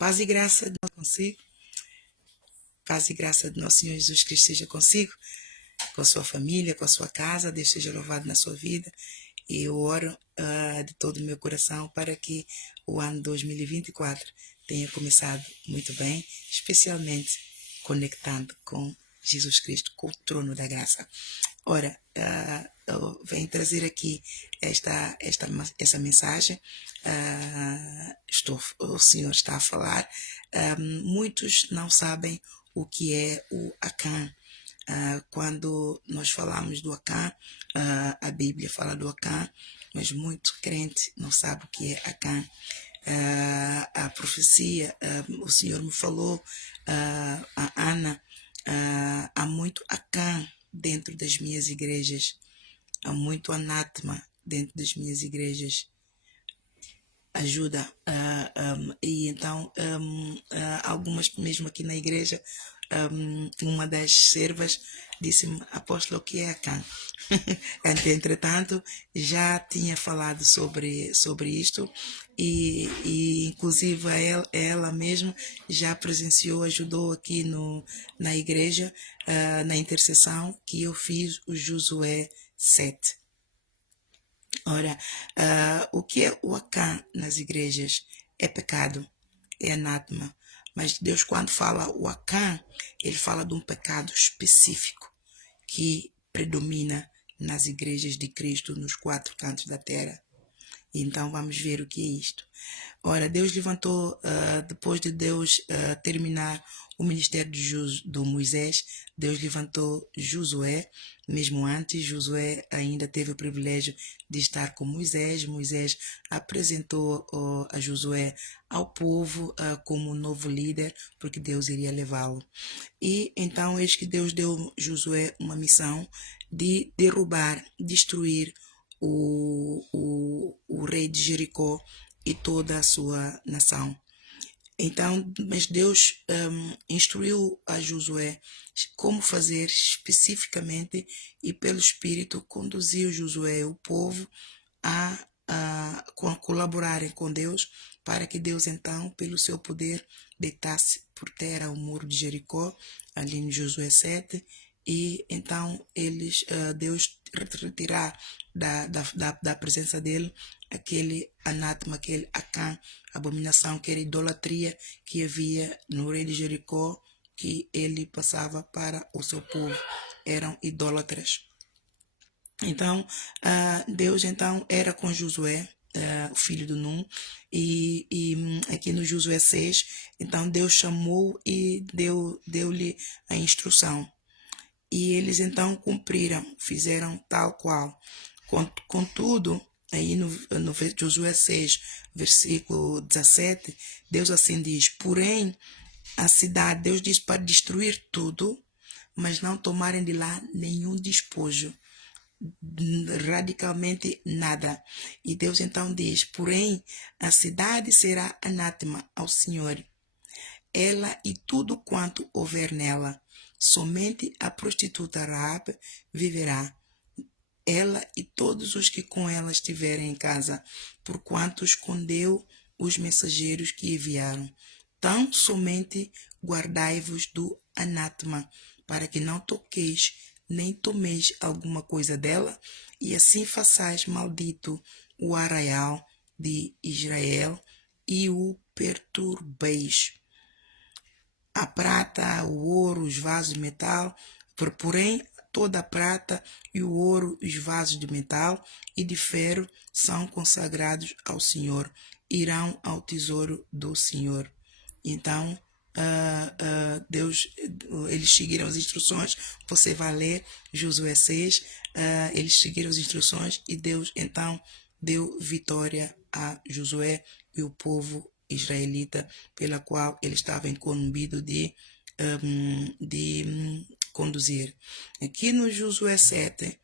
Paz e graça de nós consigo. Paz e graça de nosso Senhor Jesus Cristo seja consigo, com a sua família, com a sua casa. Deus seja louvado na sua vida. E eu oro de todo o meu coração para que o ano 2024 tenha começado muito bem, especialmente conectando com Jesus Cristo, com o trono da graça. Ora, eu venho trazer aqui essa mensagem. O Senhor está a falar. Muitos não sabem o que é o Akan. Quando nós falamos do Akan, a Bíblia fala do Akan, mas muito crente não sabe o que é Akan. A profecia, o Senhor me falou, a Ana, há muito Akan dentro das minhas igrejas, há muito anátema dentro das minhas igrejas. Ajuda. E então, algumas mesmo aqui na igreja, uma das servas disse-me: apóstolo, o que é Akan? Entretanto, já tinha falado sobre isto e inclusive ela mesma já presenciou, ajudou aqui na igreja, na intercessão que eu fiz o Josué 7. Ora, o que é o Akan nas igrejas? É pecado, é anátema. Mas Deus, quando fala o Akan, ele fala de um pecado específico que predomina nas igrejas de Cristo nos 4 cantos da terra. Então vamos ver o que é isto. Ora, Deus levantou, depois de Deus terminar o ministério do Moisés, Deus levantou Josué. Mesmo antes, Josué ainda teve o privilégio de estar com Moisés. Moisés apresentou a Josué ao povo como novo líder, porque Deus iria levá-lo. E então, eis que Deus deu a Josué uma missão de derrubar, destruir o rei de Jericó e toda a sua nação. Então, mas Deus instruiu a Josué como fazer especificamente, e pelo Espírito conduziu Josué, o povo, a colaborarem com Deus, para que Deus então, pelo seu poder, deitasse por terra o muro de Jericó, ali em Josué 7, e então Deus retirar da presença dele aquele anátema, aquele Akan, abominação, que era idolatria que havia no rei de Jericó, que ele passava para o seu povo. Eram idólatras. Então, Deus então era com Josué, o filho de Num, e aqui no Josué 6, então Deus chamou e deu-lhe a instrução. E eles então cumpriram, fizeram tal qual. Contudo, aí no Josué 6, versículo 17, Deus assim diz: porém, a cidade, Deus diz para destruir tudo, mas não tomarem de lá nenhum despojo, radicalmente nada. E Deus então diz: porém, a cidade será anátema ao Senhor, ela e tudo quanto houver nela. Somente a prostituta Raabe viverá, ela e todos os que com ela estiverem em casa, porquanto escondeu os mensageiros que enviaram. Tão somente guardai-vos do anátema, para que não toqueis, nem tomeis alguma coisa dela, e assim façais maldito o arraial de Israel, e o perturbeis. A prata, o ouro, os vasos de metal, porém toda a prata e o ouro, os vasos de metal e de ferro são consagrados ao Senhor, irão ao tesouro do Senhor. Então, Deus, eles seguiram as instruções. Você vai ler Josué 6, eles seguiram as instruções e Deus então deu vitória a Josué e o povo israelita, pela qual ele estava incumbido de conduzir. Aqui no Josué 7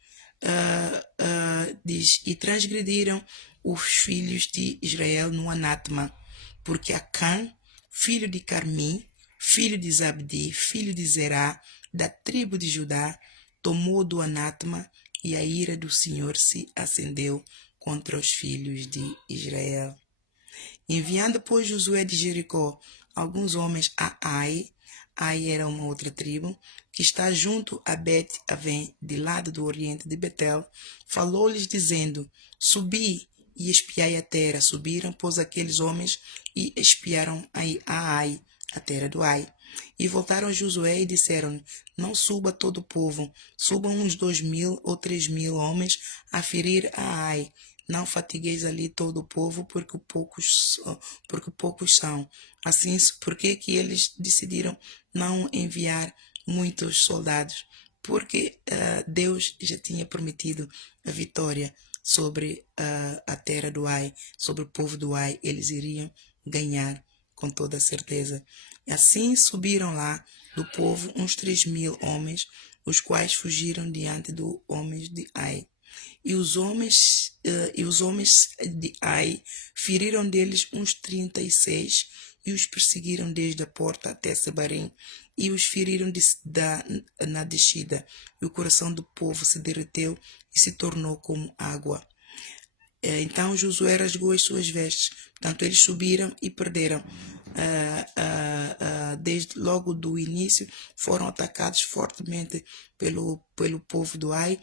diz: e transgrediram os filhos de Israel no anátema, porque Acã, filho de Carmi, filho de Zabdi, filho de Zerá, da tribo de Judá, tomou do anátema, e a ira do Senhor se acendeu contra os filhos de Israel. Enviando, pois, Josué de Jericó alguns homens a Ai. Ai era uma outra tribo, que está junto a Bet-Aven, de lado do oriente de Betel. Falou-lhes dizendo: Subi e espiai a terra. Subiram, pois, aqueles homens e espiaram a Ai, a terra do Ai. E voltaram a Josué e disseram: Não suba todo o povo, subam uns 2.000 ou 3.000 homens a ferir a Ai. Não fatigueis ali todo o povo, porque poucos são. Assim, por que eles decidiram não enviar muitos soldados? Porque Deus já tinha prometido a vitória sobre a terra do Ai, sobre o povo do Ai. Eles iriam ganhar com toda certeza. Assim subiram lá do povo uns 3.000 homens, os quais fugiram diante dos homens de Ai. E os homens de Ai feriram deles uns 36 e os perseguiram desde a porta até Sebarim e os feriram na descida. E o coração do povo se derreteu e se tornou como água. Então Josué rasgou as suas vestes. Portanto, eles subiram e perderam. Desde logo do início foram atacados fortemente pelo povo do Ai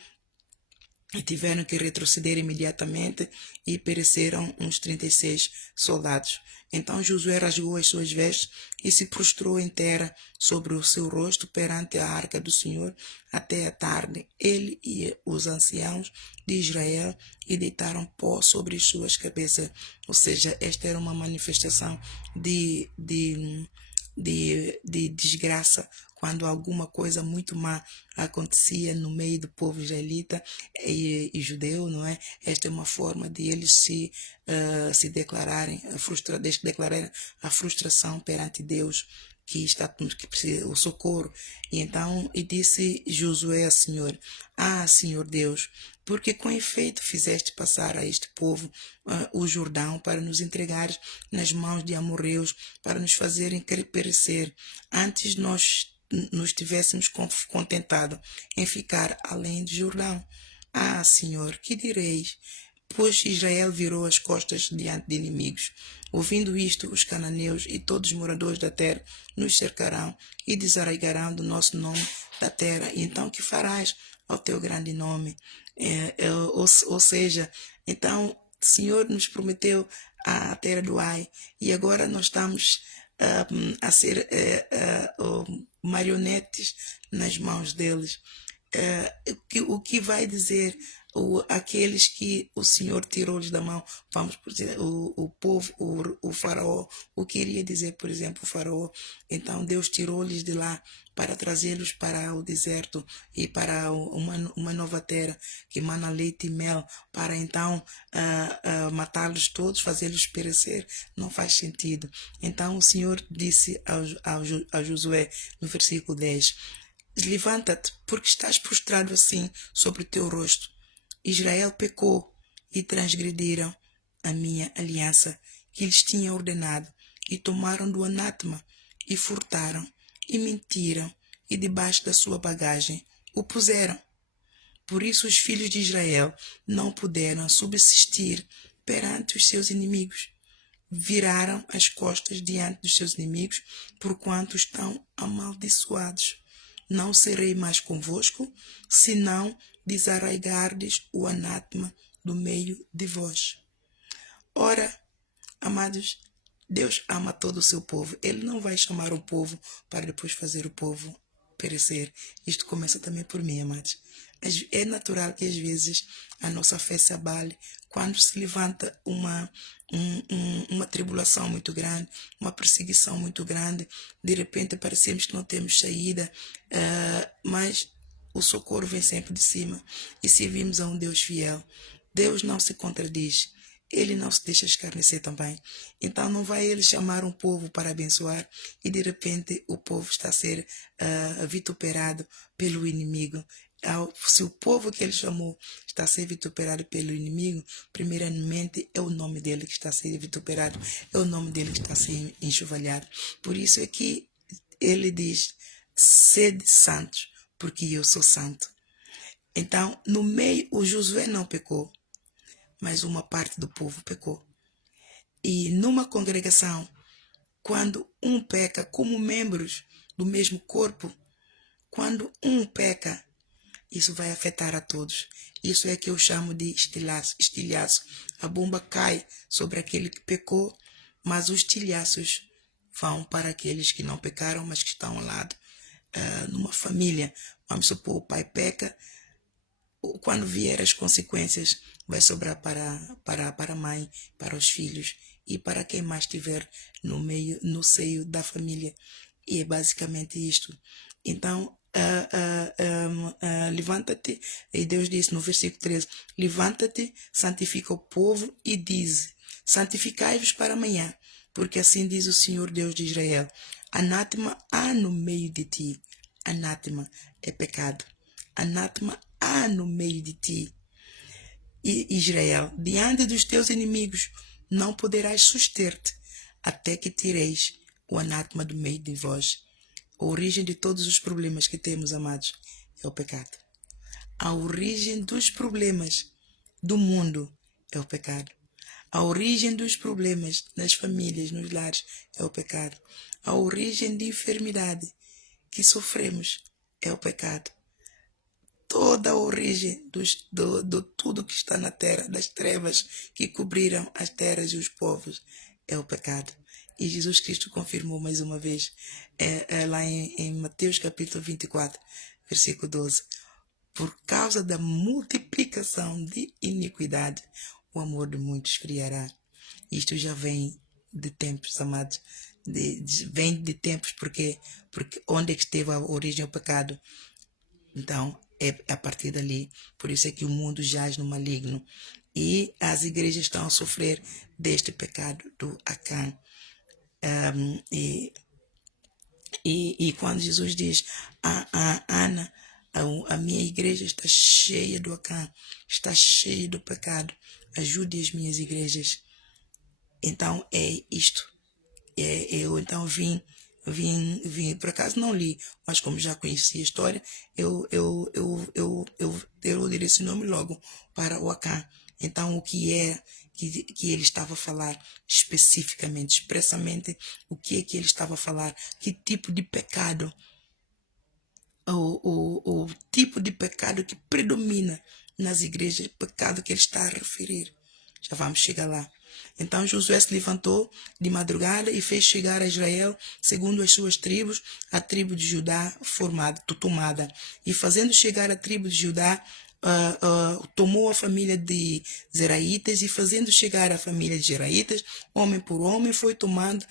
e tiveram que retroceder imediatamente e pereceram uns 36 soldados. Então Josué rasgou as suas vestes e se prostrou em terra sobre o seu rosto perante a arca do Senhor até a tarde. Ele e os anciãos de Israel e deitaram pó sobre as suas cabeças. Ou seja, esta era uma manifestação de desgraça, quando alguma coisa muito má acontecia no meio do povo israelita e judeu, não é? Esta é uma forma de eles se declararem a frustração perante Deus, que precisa o socorro. E então disse Josué ao Senhor: Senhor Deus, porque com efeito fizeste passar a este povo o Jordão para nos entregares nas mãos de amorreus, para nos fazerem perecer. Antes nós nos tivéssemos contentado em ficar além do Jordão. Senhor, que direis? Pois Israel virou as costas diante de inimigos. Ouvindo isto, os cananeus e todos os moradores da terra nos cercarão e desarraigarão do nosso nome da terra. E então que farás ao teu grande nome? Ou seja, então o Senhor nos prometeu a terra do Ai e agora nós estamos a ser marionetes nas mãos deles. O que vai dizer aqueles que o Senhor tirou-lhes da mão, vamos por dizer, o povo, o faraó, o que iria dizer, por exemplo, o faraó? Então Deus tirou-lhes de lá para trazê-los para o deserto e para uma nova terra que mana leite e mel, para então matá-los todos, fazê-los perecer. Não faz sentido. Então o Senhor disse a Josué no versículo 10: Levanta-te, porque estás prostrado assim sobre o teu rosto. Israel pecou e transgrediram a minha aliança que lhes tinha ordenado, e tomaram do anátema, e furtaram, e mentiram, e debaixo da sua bagagem o puseram. Por isso os filhos de Israel não puderam subsistir perante os seus inimigos. Viraram as costas diante dos seus inimigos, porquanto estão amaldiçoados. Não serei mais convosco, senão desarraigardes o anátema do meio de vós. Ora, amados, Deus ama todo o seu povo. Ele não vai chamar o povo para depois fazer o povo perecer. Isto começa também por mim, amados. É natural que às vezes a nossa fé se abale quando se levanta uma tribulação muito grande, uma perseguição muito grande. De repente parecemos que não temos saída, mas o socorro vem sempre de cima e servimos a um Deus fiel. Deus não se contradiz. Ele não se deixa escarnecer também. Então não vai ele chamar um povo para abençoar e de repente o povo está a ser vituperado pelo inimigo. Se o povo que ele chamou está a ser vituperado pelo inimigo, primeiramente é o nome dele que está a ser vituperado, é o nome dele que está a ser enxovalhado. Por isso é que ele diz: sede santos, porque eu sou santo. Então, no meio, o Josué não pecou, mas uma parte do povo pecou. E numa congregação, quando um peca como membros do mesmo corpo, quando um peca, isso vai afetar a todos. Isso é que eu chamo de estilhaço. A bomba cai sobre aquele que pecou, mas os estilhaços vão para aqueles que não pecaram, mas que estão ao lado. Numa família, vamos supor, o pai peca, quando vier as consequências, vai sobrar para a mãe, para os filhos e para quem mais estiver no seio da família. E é basicamente isto. Então, levanta-te, e Deus disse no versículo 13, levanta-te, santifica o povo e diz, santificai-vos para amanhã, porque assim diz o Senhor Deus de Israel, anátema há no meio de ti, anátema é pecado, anátema há no meio de ti, Israel, diante dos teus inimigos, não poderás suster-te, até que tireis o anátema do meio de vós. A origem de todos os problemas que temos, amados, é o pecado. A origem dos problemas do mundo é o pecado. A origem dos problemas nas famílias, nos lares, é o pecado. A origem de enfermidade que sofremos é o pecado. Toda a origem do tudo que está na terra, das trevas que cobriram as terras e os povos, é o pecado. E Jesus Cristo confirmou mais uma vez, lá em Mateus capítulo 24, versículo 12. Por causa da multiplicação de iniquidade, o amor de muitos esfriará. Isto já vem de tempos, amados. Vem de tempos porque onde é que esteve a origem do pecado? Então, é a partir dali. Por isso é que o mundo jaz no maligno. E as igrejas estão a sofrer deste pecado do Acã. E quando Jesus diz Ana, a minha igreja está cheia do Acã, está cheia do pecado, ajude as minhas igrejas. Então é isto. Eu então vim, por acaso não li, mas como já conhecia a história, eu direcionou-me logo para o Acã. Então o que é que ele estava a falar especificamente, expressamente, o que é que ele estava a falar, que tipo de pecado, o tipo de pecado que predomina nas igrejas, pecado que ele está a referir. Já vamos chegar lá. Então Josué se levantou de madrugada e fez chegar a Israel, segundo as suas tribos, a tribo de Judá tomada. E fazendo chegar a tribo de Judá, tomou a família de Zeraitas, e fazendo chegar a família de Zeraitas, homem por homem, foi tomando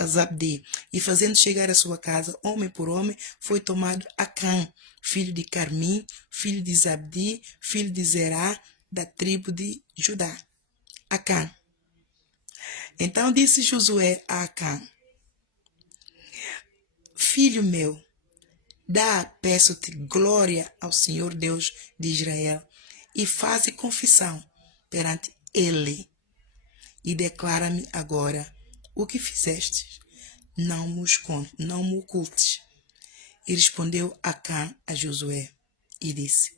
Zabdi. E fazendo chegar a sua casa, homem por homem, foi tomado Acã, filho de Carmim, filho de Zabdi, filho de Zerá, da tribo de Judá. Acã. Então disse Josué a Acã: filho meu, peço-te glória ao Senhor Deus de Israel, e faze confissão perante ele, e declara-me agora o que fizeste, não me ocultes. E respondeu Acã a Josué, e disse: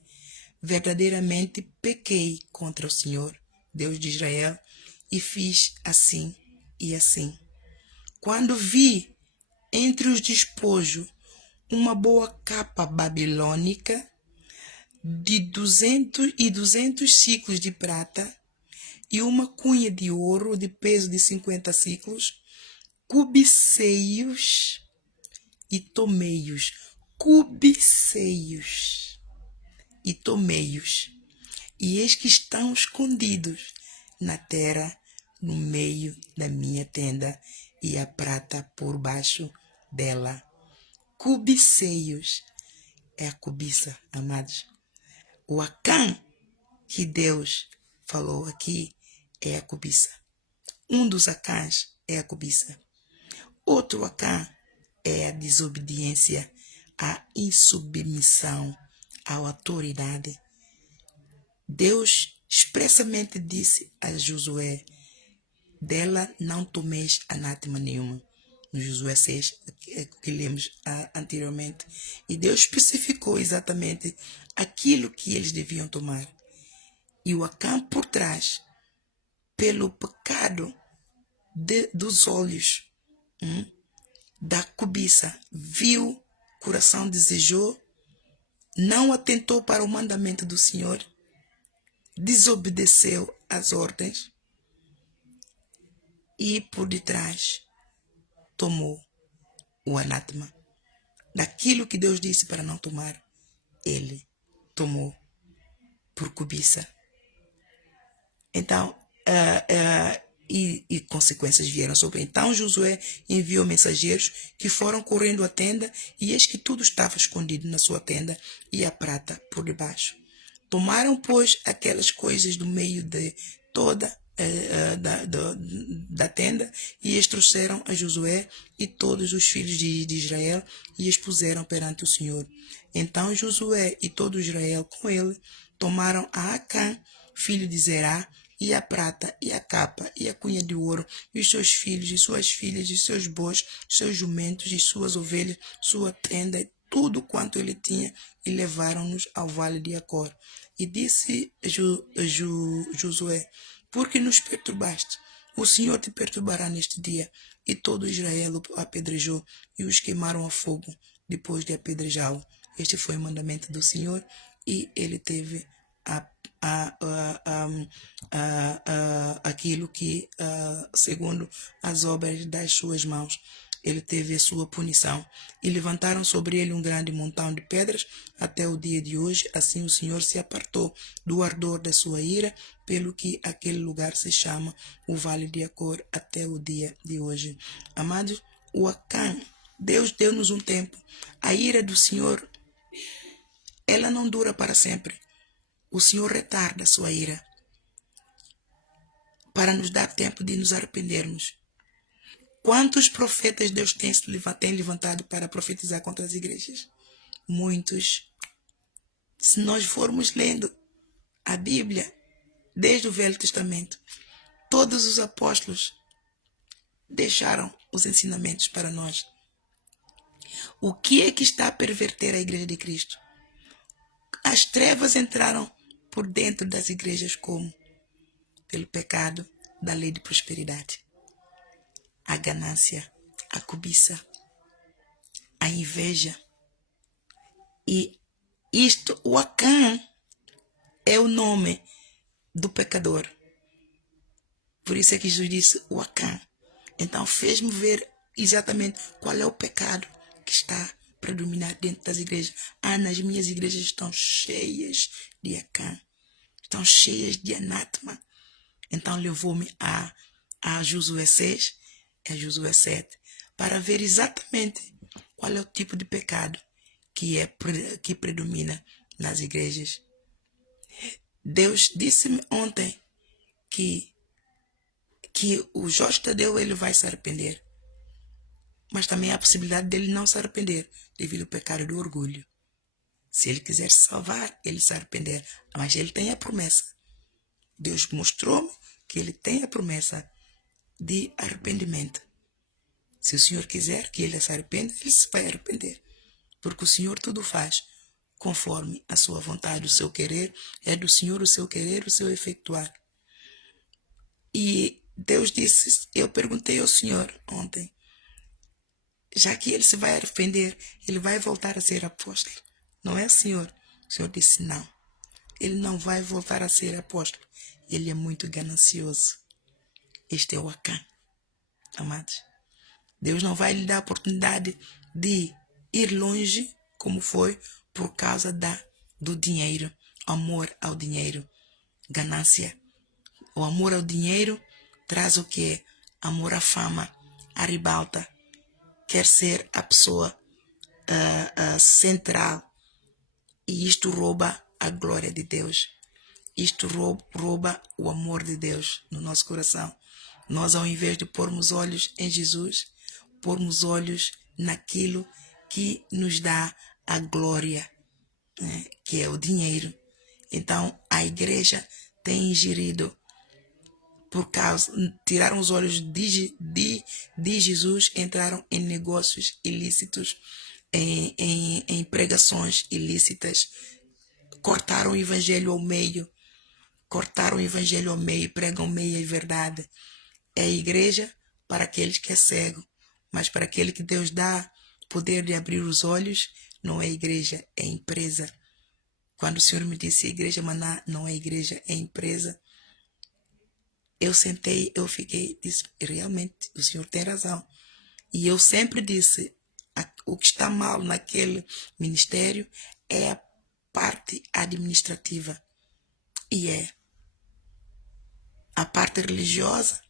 verdadeiramente pequei contra o Senhor, Deus de Israel, e fiz assim e assim. Quando vi entre os despojos uma boa capa babilônica de 200 ciclos de prata e uma cunha de ouro de peso de 50 ciclos, cubicei-os e tomei-os. Cubicei-os e tomei-os. E eis que estão escondidos na terra, no meio da minha tenda, e a prata por baixo dela. Cubicei-os. É a cobiça, amados. O Acã que Deus falou aqui é a cobiça. Um dos Acãs é a cobiça. Outro Acã é a desobediência, a insubmissão à autoridade. Deus expressamente disse a Josué: dela não tomeis anátema nenhuma. No Josué 6, que lemos anteriormente. E Deus especificou exatamente aquilo que eles deviam tomar. E o Acã por trás, pelo pecado dos olhos, da cobiça. Viu, coração desejou, não atentou para o mandamento do Senhor, desobedeceu às ordens e por detrás tomou o anátema. Daquilo que Deus disse para não tomar, ele tomou por cobiça. Então, e consequências vieram sobre. Então Josué enviou mensageiros que foram correndo à tenda, e eis que tudo estava escondido na sua tenda, e a prata por debaixo. Tomaram, pois, aquelas coisas do meio de toda da tenda, e as trouxeram a Josué e todos os filhos de Israel, e expuseram perante o Senhor. Então Josué e todo Israel com ele tomaram a Acã, filho de Zerá, e a prata, e a capa, e a cunha de ouro, e os seus filhos, e suas filhas, e seus bois, seus jumentos, e suas ovelhas, sua tenda, e tudo quanto ele tinha, e levaram-nos ao vale de Acor. E disse Josué: por que nos perturbaste? O Senhor te perturbará neste dia. E todo Israel o apedrejou, e os queimaram a fogo, depois de apedrejá-lo. Este foi o mandamento do Senhor, e ele teve aquilo que, segundo as obras das suas mãos, ele teve a sua punição. E levantaram sobre ele um grande montão de pedras até o dia de hoje. Assim o Senhor se apartou do ardor da sua ira, pelo que aquele lugar se chama o Vale de Acor até o dia de hoje. Amados, o Acã, Deus deu-nos um tempo. A ira do Senhor, ela não dura para sempre. O Senhor retarda a sua ira para nos dar tempo de nos arrependermos. Quantos profetas Deus tem levantado para profetizar contra as igrejas? Muitos. Se nós formos lendo a Bíblia, desde o Velho Testamento, todos os apóstolos deixaram os ensinamentos para nós. O que é que está a perverter a igreja de Cristo? As trevas entraram por dentro das igrejas como? Pelo pecado da lei de prosperidade. A ganância, a cobiça, a inveja. E isto, o Acã, é o nome do pecador. Por isso é que Jesus disse o Acã. Então fez-me ver exatamente qual é o pecado que está a predominar dentro das igrejas. Nas minhas igrejas estão cheias de Acã, estão cheias de anátema. Então levou-me a Josué 6, a Josué 7, para ver exatamente qual é o tipo de pecado que predomina nas igrejas. Deus disse-me ontem que o Jorge Tadeu ele vai se arrepender, mas também há a possibilidade dele não se arrepender devido ao pecado do orgulho. Se ele quiser se salvar, ele se arrepender, mas ele tem a promessa. Deus mostrou-me que ele tem a promessa de arrependimento. Se o Senhor quiser que ele se arrependa, ele se vai arrepender. Porque o Senhor tudo faz conforme a sua vontade. O seu querer é do Senhor, o seu querer, o seu efetuar. E Deus disse, eu perguntei ao Senhor ontem, já que ele se vai arrepender, ele vai voltar a ser apóstolo. Não é, Senhor? O Senhor disse, não. Ele não vai voltar a ser apóstolo. Ele é muito ganancioso. Este é o Acã, amados. Deus não vai lhe dar a oportunidade de ir longe, como foi, por causa do dinheiro, amor ao dinheiro, ganância. O amor ao dinheiro traz o quê? Amor à fama, à ribalta. Quer ser a pessoa central. E isto rouba a glória de Deus. Isto rouba o amor de Deus no nosso coração. Nós, ao invés de pormos olhos em Jesus, pormos olhos naquilo que nos dá a glória, né, que é o dinheiro. Então, a igreja tem ingerido, por causa, tiraram os olhos de Jesus, entraram em negócios ilícitos, em pregações ilícitas, cortaram o evangelho ao meio, pregam meia verdade. É a igreja para aqueles que é cego, mas para aquele que Deus dá poder de abrir os olhos, não é igreja, é empresa. Quando o Senhor me disse igreja Maná, não é igreja, é empresa, eu sentei, eu fiquei, disse, realmente, o Senhor tem razão. E eu sempre disse, o que está mal naquele ministério é a parte administrativa. E a parte religiosa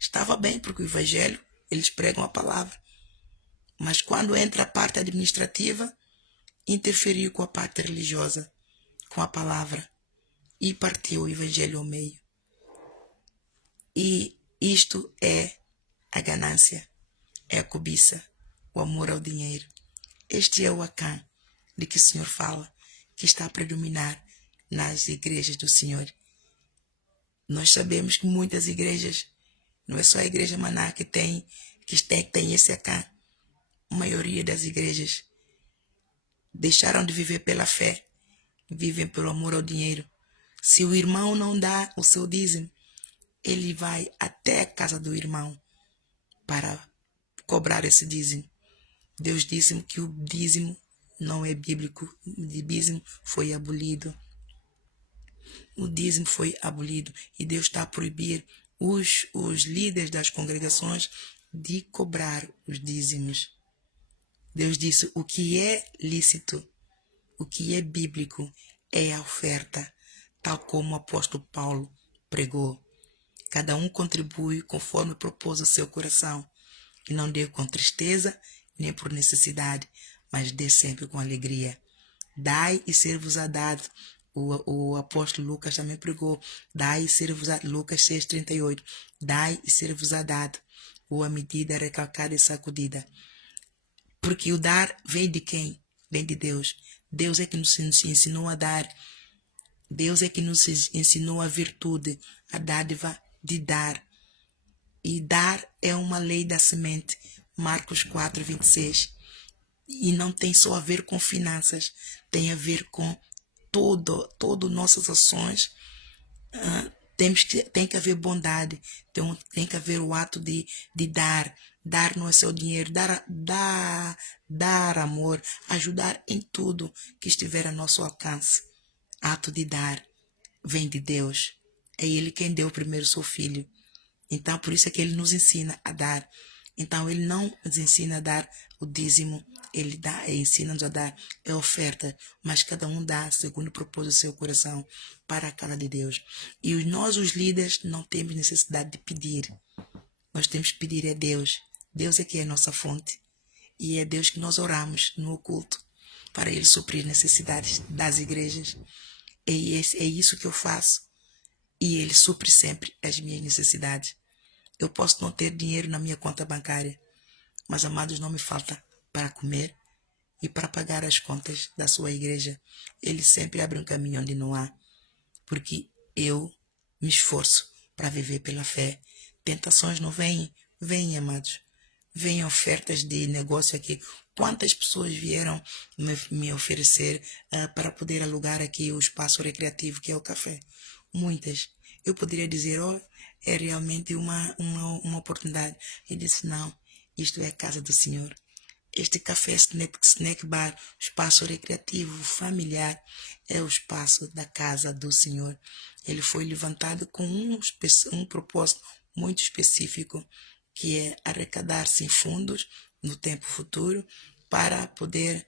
estava bem, porque o evangelho, eles pregam a palavra. Mas quando entra a parte administrativa, interferiu com a parte religiosa, com a palavra, e partiu o evangelho ao meio. E isto é a ganância, é a cobiça, o amor ao dinheiro. Este é o Acã de que o Senhor fala, que está a predominar nas igrejas do Senhor. Nós sabemos que muitas igrejas, não é só a igreja Maná que tem esse Acã. A maioria das igrejas deixaram de viver pela fé, vivem pelo amor ao dinheiro. Se o irmão não dá o seu dízimo, ele vai até a casa do irmão para cobrar esse dízimo. Deus disse que o dízimo não é bíblico, o dízimo foi abolido. O dízimo foi abolido e Deus está a proibir os líderes das congregações de cobrar os dízimos. Deus disse, o que é lícito, o que é bíblico é a oferta, tal como o apóstolo Paulo pregou. Cada um contribui conforme propôs o seu coração, e não dê com tristeza, nem por necessidade, mas dê sempre com alegria. Dai e ser-vos-á dado. O apóstolo Lucas também pregou, dai e ser-vos-á, Lucas 6,38, dai e ser-vos-á dado, ou a medida recalcada e sacudida. Porque o dar vem de quem? Vem de Deus. Deus é que nos ensinou a dar. Deus é que nos ensinou a virtude, a dádiva de dar. E dar é uma lei da semente. Marcos 4,26. E não tem só a ver com finanças, tem a ver com todo nossas ações. Tem que haver bondade, tem que haver o ato de dar. Dar não é só dinheiro, dar amor, ajudar em tudo que estiver a nosso alcance. Ato de dar vem de Deus. É Ele quem deu primeiro seu filho. Então, por isso é que Ele nos ensina a dar. Então, Ele não nos ensina a dar o dízimo, Ele ensina-nos a dar a oferta, mas cada um dá segundo propôs o seu coração para a casa de Deus. E nós, os líderes, não temos necessidade de pedir. Nós temos que pedir a Deus. Deus é que é a nossa fonte. E é Deus que nós oramos no oculto para Ele suprir necessidades das igrejas. É isso que eu faço. E Ele supre sempre as minhas necessidades. Eu posso não ter dinheiro na minha conta bancária, mas, amados, não me falta para comer e para pagar as contas da sua igreja. Ele sempre abre um caminho onde não há, porque eu me esforço para viver pela fé. Tentações não vêm, vêm, amados. Vêm ofertas de negócio aqui. Quantas pessoas vieram me oferecer para poder alugar aqui o espaço recreativo que é o café? Muitas. Eu poderia dizer, é realmente uma oportunidade. E disse, não, isto é a casa do Senhor. Este café snack bar, espaço recreativo, familiar, é o espaço da casa do Senhor. Ele foi levantado com um propósito muito específico, que é arrecadar-se em fundos no tempo futuro para poder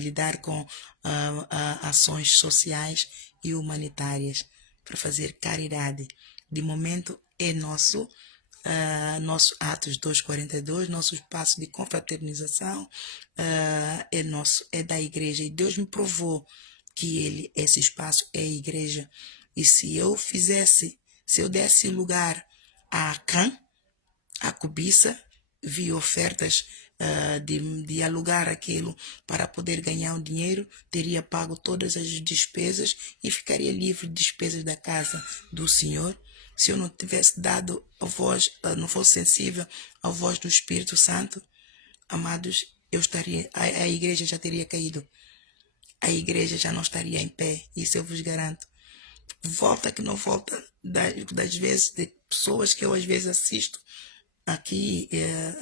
lidar com ações sociais e humanitárias, para fazer caridade. De momento é nosso Atos 2,42, nosso espaço de confraternização é da igreja. E Deus me provou que esse espaço é a igreja. E se eu desse lugar a Acã, a cobiça, vi ofertas de alugar aquilo para poder ganhar um dinheiro, teria pago todas as despesas e ficaria livre de despesas da casa do Senhor. Se eu não tivesse dado a voz, não fosse sensível à voz do Espírito Santo, amados, a igreja já teria caído. A igreja já não estaria em pé, isso eu vos garanto. volta que não volta, das vezes, de pessoas que eu às vezes assisto aqui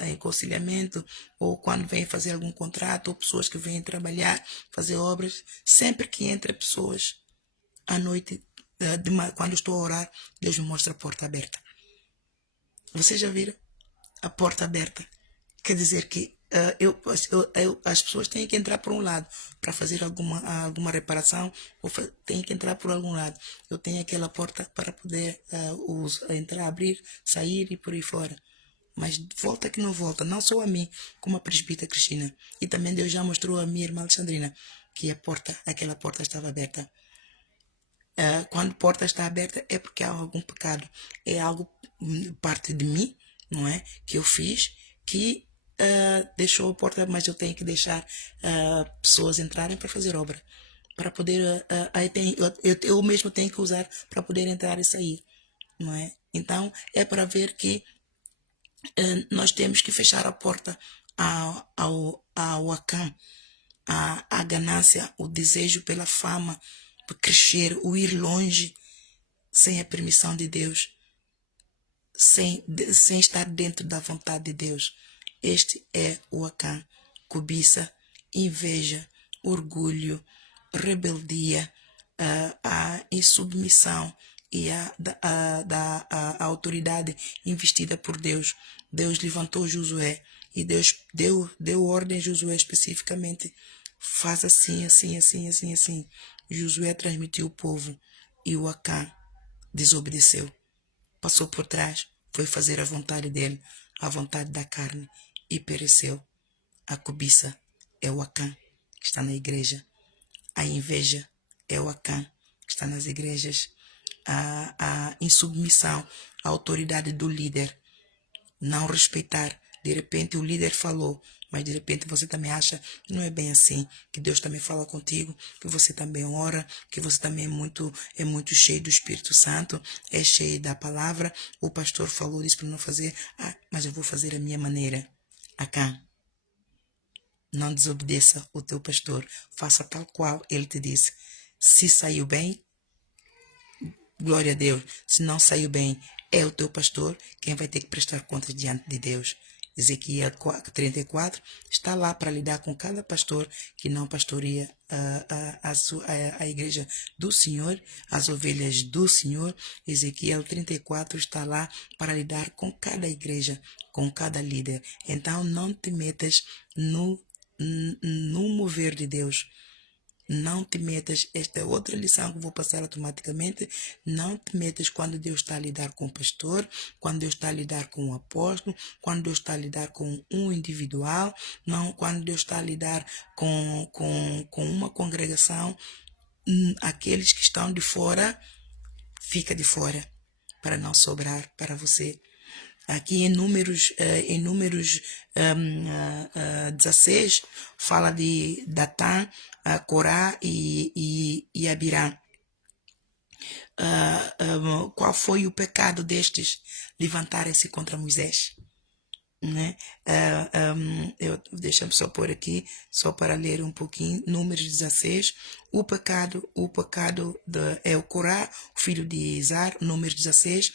em conciliamento, ou quando vêm fazer algum contrato, ou pessoas que vêm trabalhar, fazer obras, sempre que entra pessoas à noite, quando estou a orar, Deus me mostra a porta aberta. Vocês já viram? A porta aberta. Quer dizer que as pessoas têm que entrar por um lado para fazer alguma reparação, ou têm que entrar por algum lado. Eu tenho aquela porta para poder entrar, abrir, sair e por aí fora. Mas volta que não volta, não só a mim, como a presbítera Cristina. E também Deus já mostrou a minha irmã Alexandrina que aquela porta estava aberta. Quando a porta está aberta é porque há algum pecado, é algo parte de mim, não é? Que eu fiz, que deixou a porta, mas eu tenho que deixar pessoas entrarem para fazer obra, para poder, eu mesmo tenho que usar para poder entrar e sair, não é? Então é para ver que nós temos que fechar a porta ao Acã, a ganância, o desejo pela fama, por crescer, o ir longe sem a permissão de Deus, sem estar dentro da vontade de Deus. Este é o Acã: cobiça, inveja, orgulho, rebeldia, a insubmissão e a autoridade investida por Deus. Deus levantou Josué e Deus deu ordem a Josué especificamente: faz assim, assim, assim, assim, assim. Josué transmitiu o povo e o Acã desobedeceu. Passou por trás, foi fazer a vontade dele, a vontade da carne, e pereceu. A cobiça é o Acã que está na igreja. A inveja é o Acã que está nas igrejas. A insubmissão à autoridade do líder, não respeitar. De repente o líder falou, mas de repente você também acha que não é bem assim, que Deus também fala contigo, que você também ora, que você também é muito cheio do Espírito Santo, é cheio da palavra. O pastor falou isso para não fazer, mas eu vou fazer a minha maneira. Acá, não desobedeça o teu pastor, faça tal qual ele te disse. Se saiu bem, glória a Deus. Se não saiu bem, é o teu pastor quem vai ter que prestar contas diante de Deus. Ezequiel 34 está lá para lidar com cada pastor que não pastoreia a igreja do Senhor, as ovelhas do Senhor. Ezequiel 34 está lá para lidar com cada igreja, com cada líder. Então não te metas no mover de Deus. Não te metas, esta é outra lição que vou passar automaticamente. Não te metas quando Deus está a lidar com o pastor, quando Deus está a lidar com o apóstolo, quando Deus está a lidar com um individual, não quando Deus está a lidar com uma congregação. Aqueles que estão de fora, fica de fora, para não sobrar para você. Aqui em Números 16, fala de Datã, Corá e Abirã. Qual foi o pecado destes levantarem-se contra Moisés? Né? Deixa-me só pôr aqui, só para ler um pouquinho. Números 16, o pecado é o Corá, o filho de Izar. Números 16,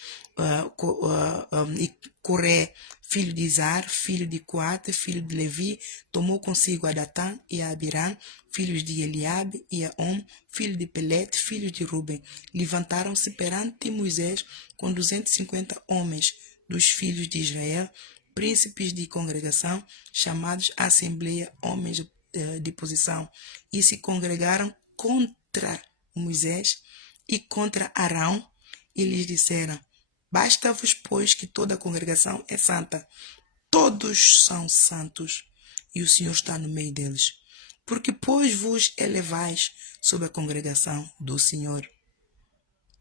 e Coré, filho de Izar, filho de Coate, filho de Levi, tomou consigo a Datã e a Abirã, filhos de Eliabe, e a Om, filho de Pelete, filho de Ruben. Levantaram-se perante Moisés com 250 homens dos filhos de Israel, príncipes de congregação, chamados Assembleia, homens de posição, e se congregaram contra Moisés e contra Arão, e lhes disseram: basta-vos, pois, que toda a congregação é santa. Todos são santos, e o Senhor está no meio deles. Porque, pois, vos elevais sobre a congregação do Senhor.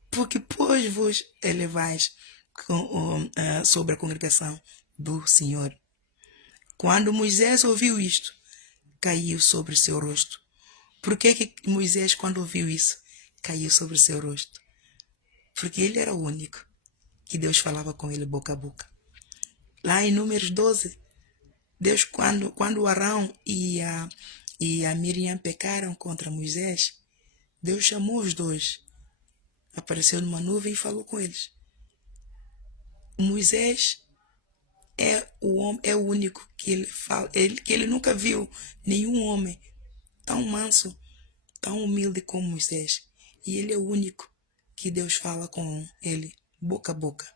Porque, pois, vos elevais sobre a congregação do Senhor. Quando Moisés ouviu isto, caiu sobre seu rosto. Por que Moisés, quando ouviu isso, caiu sobre seu rosto? Porque ele era o único que Deus falava com ele boca a boca. Lá em Números 12, Deus, quando Arão e a Miriam pecaram contra Moisés, Deus chamou os dois apareceu numa nuvem e falou com eles. Moisés é o único que ele fala, que ele nunca viu nenhum homem tão manso, tão humilde como Moisés. E ele é o único que Deus fala com ele, boca a boca.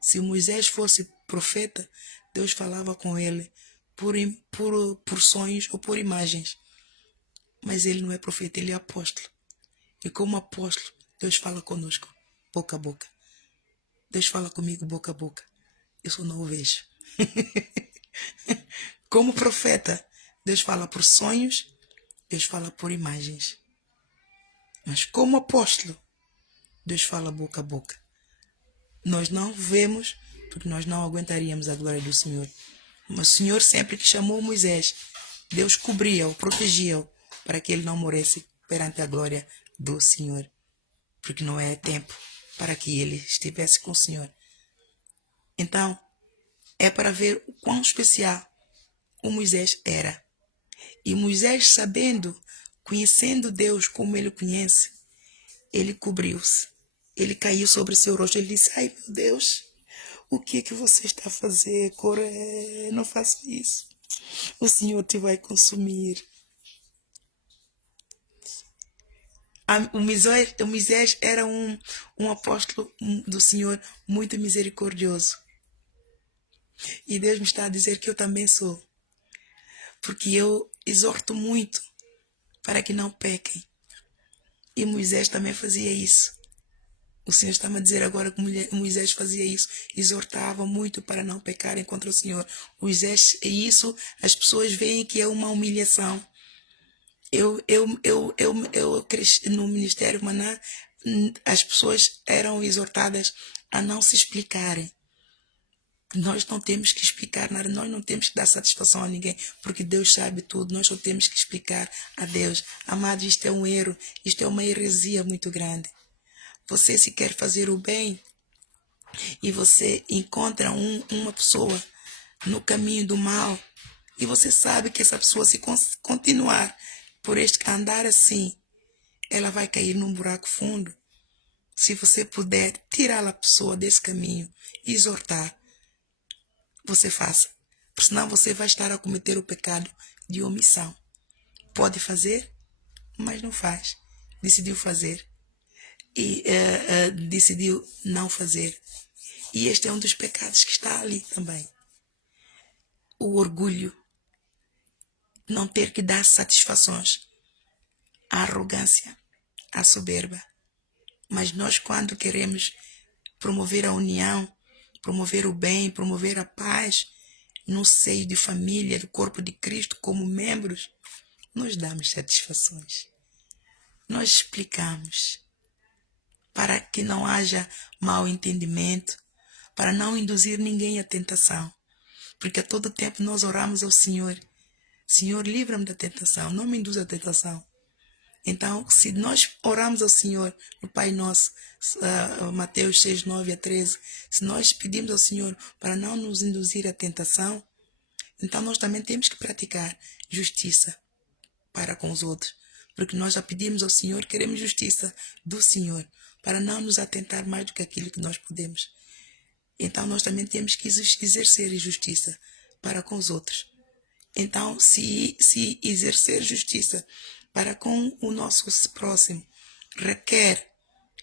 Se Moisés fosse profeta, Deus falava com ele por sonhos ou por imagens. Mas ele não é profeta, ele é apóstolo. E como apóstolo, Deus fala conosco, boca a boca. Deus fala comigo boca a boca. Eu só não o vejo. Como profeta, Deus fala por sonhos, Deus fala por imagens. Mas como apóstolo, Deus fala boca a boca. Nós não vemos, porque nós não aguentaríamos a glória do Senhor. Mas o Senhor sempre que chamou Moisés, Deus cobria-o, protegia-o, para que ele não morresse perante a glória do Senhor. Porque não é tempo para que ele estivesse com o Senhor. Então, é para ver o quão especial o Moisés era. E Moisés, sabendo, conhecendo Deus como ele conhece, ele cobriu-se. Ele caiu sobre seu rosto. Ele disse: ai, meu Deus, o que é que você está a fazer, Coré? Não faça isso. O Senhor te vai consumir. O Moisés era um apóstolo do Senhor muito misericordioso. E Deus me está a dizer que eu também sou. Porque eu exorto muito para que não pequem. E Moisés também fazia isso. O Senhor está-me a dizer agora que Moisés fazia isso. Exortava muito para não pecarem contra o Senhor. Moisés, e isso as pessoas veem que é uma humilhação. Eu cresci no Ministério Maná, as pessoas eram exortadas a não se explicarem. Nós não temos que explicar nada, nós não temos que dar satisfação a ninguém, porque Deus sabe tudo, nós só temos que explicar a Deus. Amado, isto é um erro, isto é uma heresia muito grande. Você, se quer fazer o bem e você encontra uma pessoa no caminho do mal e você sabe que essa pessoa, se continuar por este andar assim, ela vai cair num buraco fundo. Se você puder tirar a pessoa desse caminho e exortar, você faça. Porque senão você vai estar a cometer o pecado de omissão. Pode fazer, mas não faz. Decidiu fazer e decidiu não fazer. E este é um dos pecados que está ali também. O orgulho, não ter que dar satisfações, a arrogância, a soberba. Mas nós, quando queremos promover a união, promover o bem, promover a paz no seio de família, do corpo de Cristo, como membros, nós damos satisfações. Nós explicamos para que não haja mal entendimento, para não induzir ninguém à tentação. Porque a todo tempo nós oramos ao Senhor. Senhor, livra-me da tentação, não me induza à tentação. Então, se nós oramos ao Senhor, no Pai Nosso, Mateus 6, 9 a 13, se nós pedimos ao Senhor para não nos induzir à tentação, então nós também temos que praticar justiça para com os outros. Porque nós já pedimos ao Senhor, queremos justiça do Senhor, para não nos atentar mais do que aquilo que nós podemos. Então nós também temos que exercer justiça para com os outros. Então, se exercer justiça para com o nosso próximo requer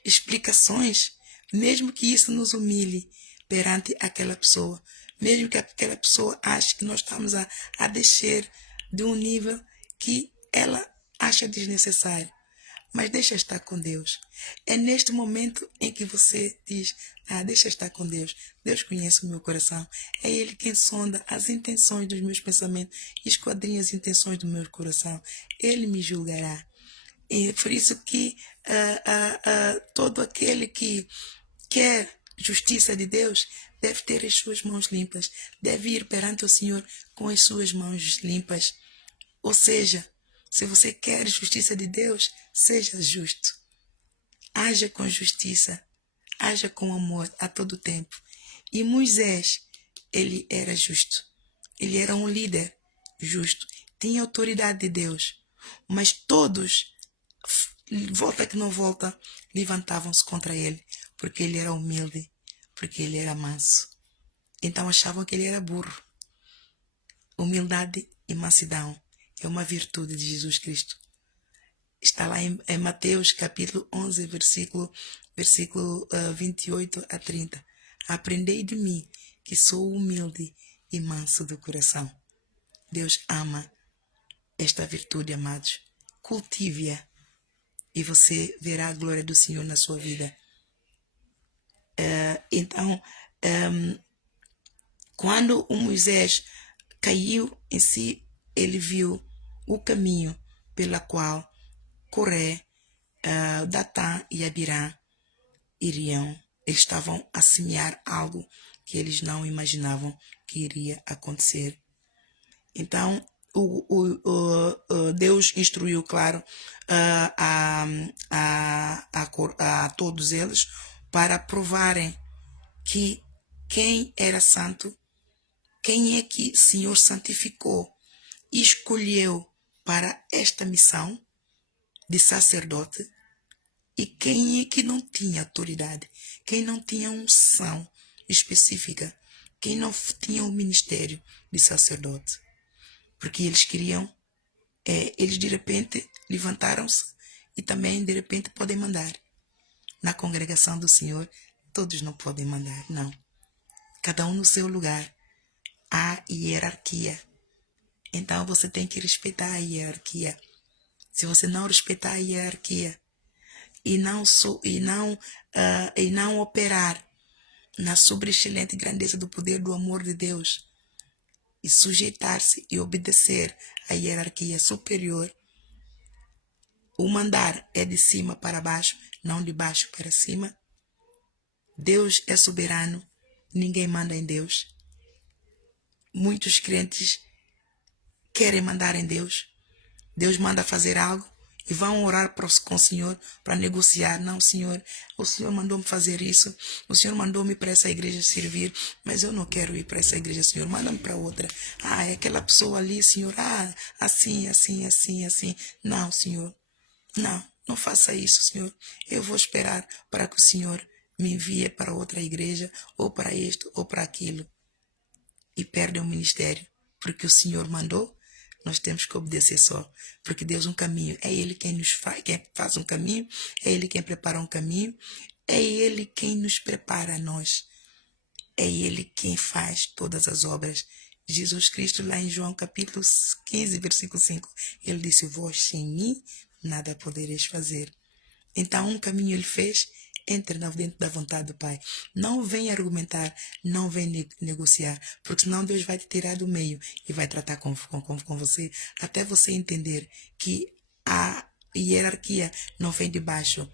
explicações, mesmo que isso nos humilhe perante aquela pessoa, mesmo que aquela pessoa ache que nós estamos a descer de um nível que ela acha desnecessário. Mas deixa estar com Deus. É neste momento em que você diz: deixa estar com Deus. Deus conhece o meu coração. É Ele quem sonda as intenções dos meus pensamentos e esquadrinha as intenções do meu coração. Ele me julgará. E por isso que todo aquele que quer justiça de Deus deve ter as suas mãos limpas. Deve ir perante o Senhor com as suas mãos limpas. Ou seja, se você quer justiça de Deus, seja justo. Haja com justiça. Haja com amor a todo tempo. E Moisés, ele era justo. Ele era um líder justo. Tinha autoridade de Deus. Mas todos volta que não volta, levantavam-se contra ele, porque ele era humilde, porque ele era manso. Então achavam que ele era burro. Humildade e mansidão é uma virtude de Jesus Cristo. Está lá em Mateus capítulo 11, versículo 28 a 30. Aprendei de mim, que sou humilde e manso do coração. Deus ama esta virtude, amados. Cultive-a e você verá a glória do Senhor na sua vida. Então, quando o Moisés caiu em si, ele viu o caminho pela qual Coré, Datã e Abirã iriam. Eles estavam a semear algo que eles não imaginavam que iria acontecer. Então, Deus instruiu, claro, a todos eles para provarem que quem era santo, quem é que o Senhor santificou e escolheu para esta missão de sacerdote e quem é que não tinha autoridade, quem não tinha unção específica, quem não tinha o ministério de sacerdote. Porque eles queriam, eles de repente levantaram-se e também de repente podem mandar. Na congregação do Senhor, todos não podem mandar, não. Cada um no seu lugar. Há hierarquia. Então você tem que respeitar a hierarquia. Se você não respeitar a hierarquia e não operar na sobreexcelente grandeza do poder do amor de Deus e sujeitar-se e obedecer à hierarquia superior, o mandar é de cima para baixo, não de baixo para cima. Deus é soberano, ninguém manda em Deus. Muitos crentes querem mandar em Deus. Deus manda fazer algo e vão orar com o Senhor para negociar. Não, Senhor, o Senhor mandou-me fazer isso. O Senhor mandou-me para essa igreja servir, mas eu não quero ir para essa igreja, Senhor. Manda-me para outra. É aquela pessoa ali, Senhor. Assim. Não, Senhor. Não faça isso, Senhor. Eu vou esperar para que o Senhor me envie para outra igreja, ou para isto, ou para aquilo. E perde o ministério, porque o Senhor mandou. Nós temos que obedecer só, porque Deus um caminho, é Ele quem faz um caminho, é Ele quem prepara um caminho, é Ele quem nos prepara a nós, é Ele quem faz todas as obras. Jesus Cristo, lá em João capítulo 15, versículo 5, Ele disse: vós sem mim nada podereis fazer. Então um caminho Ele fez. Entre dentro da vontade do Pai. Não vem argumentar, não vem negociar, porque senão Deus vai te tirar do meio e vai tratar com você, até você entender que a hierarquia não vem de baixo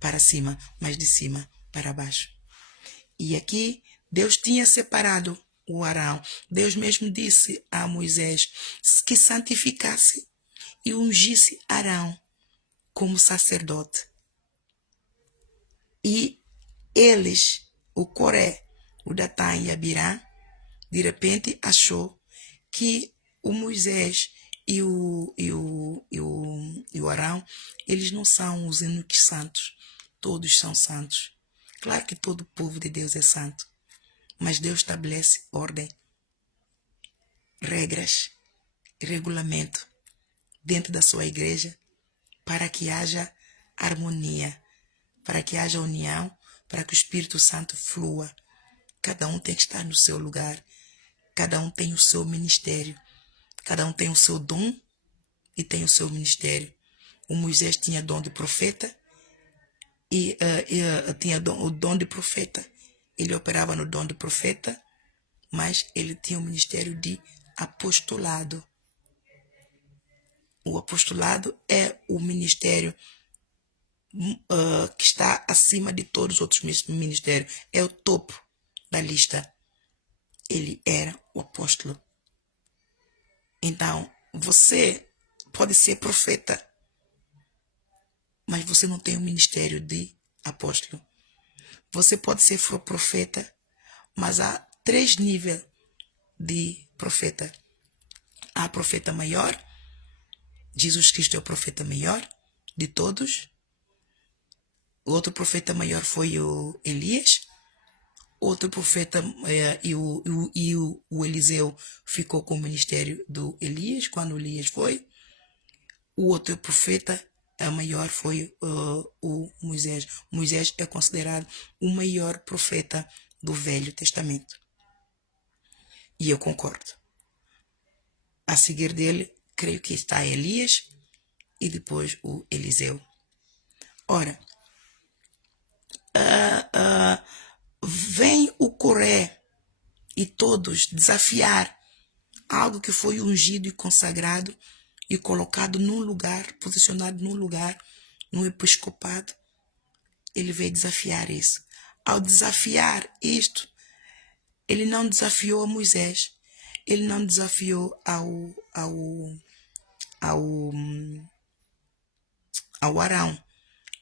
para cima, mas de cima para baixo. E aqui Deus tinha separado o Arão. Deus mesmo disse a Moisés que santificasse e ungisse Arão como sacerdote. E eles, o Coré, o Datã e Abirã, de repente achou que o Moisés e o Arão, eles não são os únicos santos. Todos são santos. Claro que todo o povo de Deus é santo. Mas Deus estabelece ordem, regras, regulamento dentro da sua igreja para que haja harmonia, para que haja união, para que o Espírito Santo flua. Cada um tem que estar no seu lugar. Cada um tem o seu ministério. Cada um tem o seu dom e tem o seu ministério. O Moisés tinha dom de profeta e tinha o dom de profeta. Ele operava no dom de profeta, mas ele tinha o ministério de apostolado. O apostolado é o ministério que está acima de todos os outros ministérios. É o topo da lista. Ele era o apóstolo. Então, você pode ser profeta, mas você não tem o ministério de apóstolo. Você pode ser profeta, mas há 3 níveis de profeta. Há profeta maior. Jesus Cristo é o profeta maior de todos. Outro profeta maior foi o Elias. Outro profeta o Eliseu ficou com o ministério do Elias quando Elias foi. O outro profeta a maior foi o Moisés. Moisés é considerado o maior profeta do Velho Testamento. E eu concordo. A seguir dele, creio que está Elias e depois o Eliseu. Ora, vem o Coré e todos desafiar algo que foi ungido e consagrado e colocado num lugar, posicionado num lugar, no episcopado. Ele veio desafiar isso. Ao desafiar isto, ele não desafiou a Moisés, ele não desafiou ao Arão,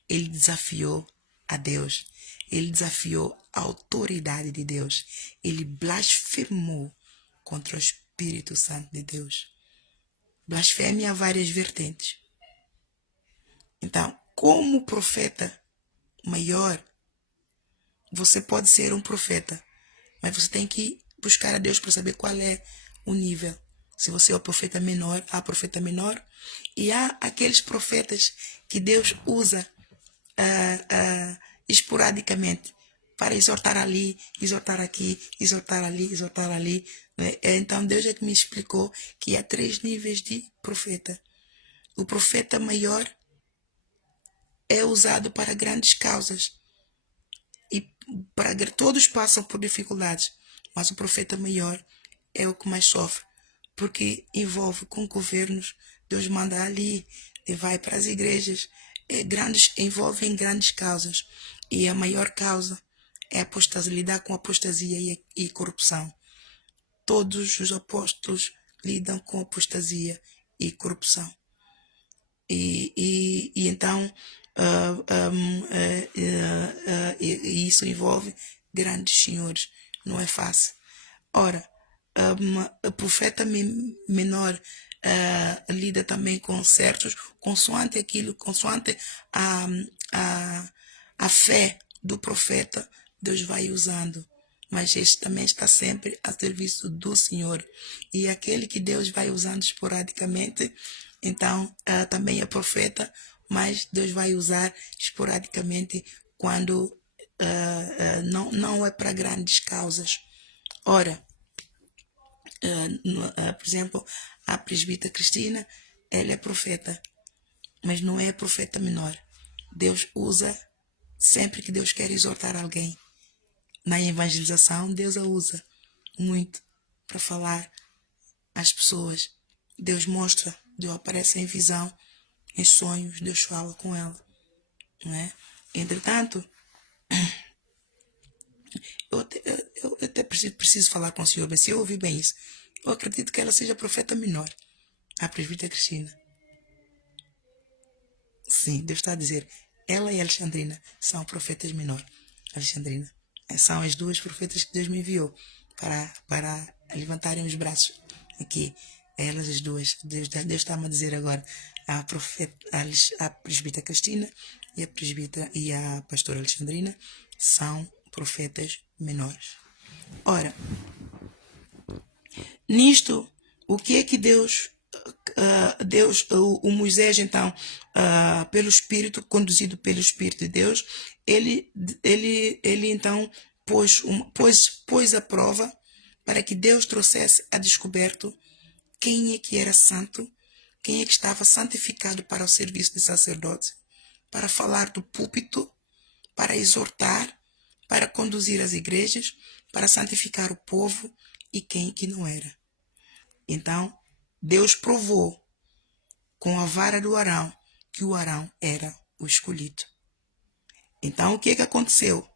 ele desafiou a Deus, ele desafiou a autoridade de Deus, ele blasfemou contra o Espírito Santo de Deus. Blasfémia há várias vertentes. Então, como profeta maior, você pode ser um profeta, mas você tem que buscar a Deus para saber qual é o nível. Se você é o profeta menor, há profeta menor, e há aqueles profetas que Deus usa esporadicamente para exortar ali, exortar aqui, exortar ali, exortar ali. Né? Então Deus é que me explicou que há 3 níveis de profeta. O profeta maior é usado para grandes causas. E todos passam por dificuldades, mas o profeta maior é o que mais sofre, porque envolve com governos. Deus manda ali e vai para as igrejas, envolve em grandes causas, e a maior causa é apostasia, lidar com apostasia e corrupção. Todos os apóstolos lidam com apostasia e corrupção. E então e isso envolve grandes senhores, não é fácil. Ora, o profeta menor lida também com certos, consoante a, a fé do profeta, Deus vai usando. Mas este também está sempre a serviço do Senhor. E aquele que Deus vai usando esporadicamente, então também é profeta, mas Deus vai usar esporadicamente quando não é para grandes causas. Ora, por exemplo, a presbítera Cristina, ela é profeta, mas não é profeta menor. Deus usa sempre que Deus quer exortar alguém. Na evangelização, Deus a usa muito para falar às pessoas. Deus mostra, Deus aparece em visão, em sonhos, Deus fala com ela. Não é? Entretanto, eu até preciso falar com o Senhor, mas se eu ouvir bem isso, eu acredito que ela seja profeta menor, a presbítera Cristina. Sim, Deus está a dizer, ela e Alexandrina são profetas menor. Alexandrina, são as 2 profetas que Deus me enviou para levantarem os braços aqui. Elas as 2, Deus está-me a dizer agora, a presbítera Cristina e a pastora Alexandrina são profetas menores. Ora, nisto, o que é que Deus, o Moisés, então, pelo Espírito, conduzido pelo Espírito de Deus, ele então pôs a prova para que Deus trouxesse a descoberto quem é que era santo, quem é que estava santificado para o serviço de sacerdote, para falar do púlpito, para exortar, para conduzir as igrejas, para santificar o povo, e quem que não era. Então, Deus provou com a vara do Arão que o Arão era o escolhido. Então, o que aconteceu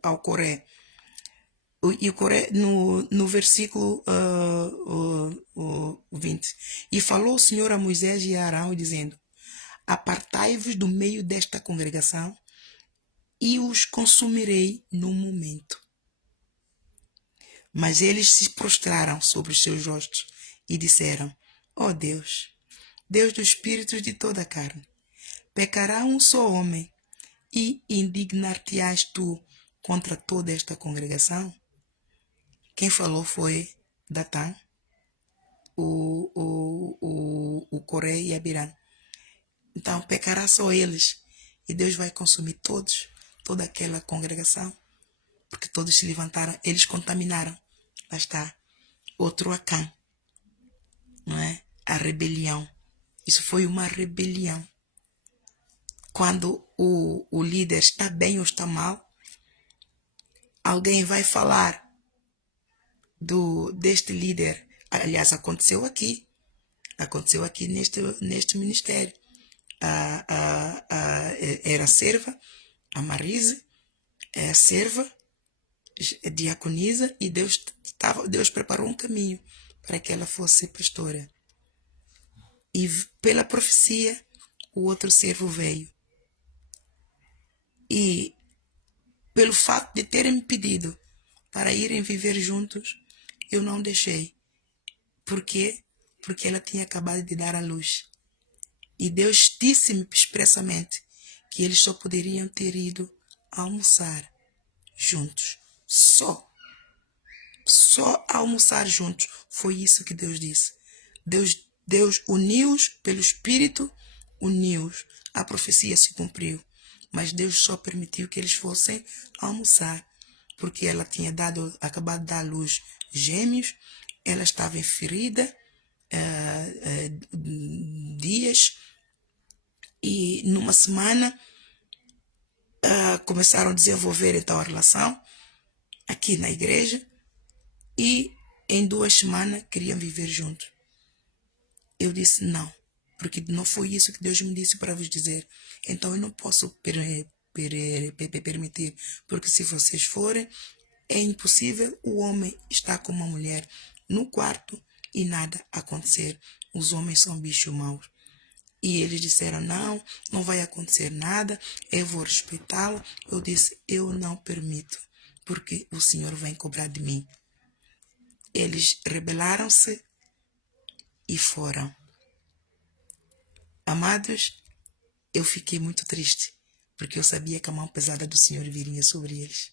ao Coré? E o Coré, no versículo 20. E falou o Senhor a Moisés e a Arão, dizendo: apartai-vos do meio desta congregação e os consumirei no momento. Mas eles se prostraram sobre os seus rostos e disseram: ó Deus, Deus dos espíritos de toda a carne, pecará um só homem e indignar-te-ás tu contra toda esta congregação? Quem falou foi Datã, o Coré e Abirã. Então pecará só eles e Deus vai consumir todos, toda aquela congregação, porque todos se levantaram, eles contaminaram. Lá está, outro Acã, não é? A rebelião. Isso foi uma rebelião. Quando o líder está bem ou está mal, alguém vai falar deste líder. Aliás, aconteceu aqui neste ministério. Era serva, a Marise, é a serva, a diaconisa, e Deus preparou um caminho para que ela fosse pastora. E pela profecia, o outro servo veio. E pelo fato de terem me pedido para irem viver juntos, eu não deixei. Por quê? Porque ela tinha acabado de dar à luz. E Deus disse-me expressamente que eles só poderiam ter ido almoçar juntos. Só almoçar juntos. Foi isso que Deus disse. Deus uniu-os pelo Espírito, uniu-os. A profecia se cumpriu. Mas Deus só permitiu que eles fossem almoçar, porque ela tinha acabado de dar à luz gêmeos, ela estava ferida, dias, e numa semana começaram a desenvolver então a relação aqui na igreja, e em 2 semanas queriam viver juntos. Eu disse não, porque não foi isso que Deus me disse para vos dizer. Então eu não posso permitir, porque se vocês forem, é impossível o homem estar com uma mulher no quarto e nada acontecer. Os homens são bichos maus. E eles disseram, não vai acontecer nada, eu vou respeitá-la. Eu disse, eu não permito, porque o Senhor vem cobrar de mim. Eles rebelaram-se e foram. Amados, eu fiquei muito triste, porque eu sabia que a mão pesada do Senhor viria sobre eles.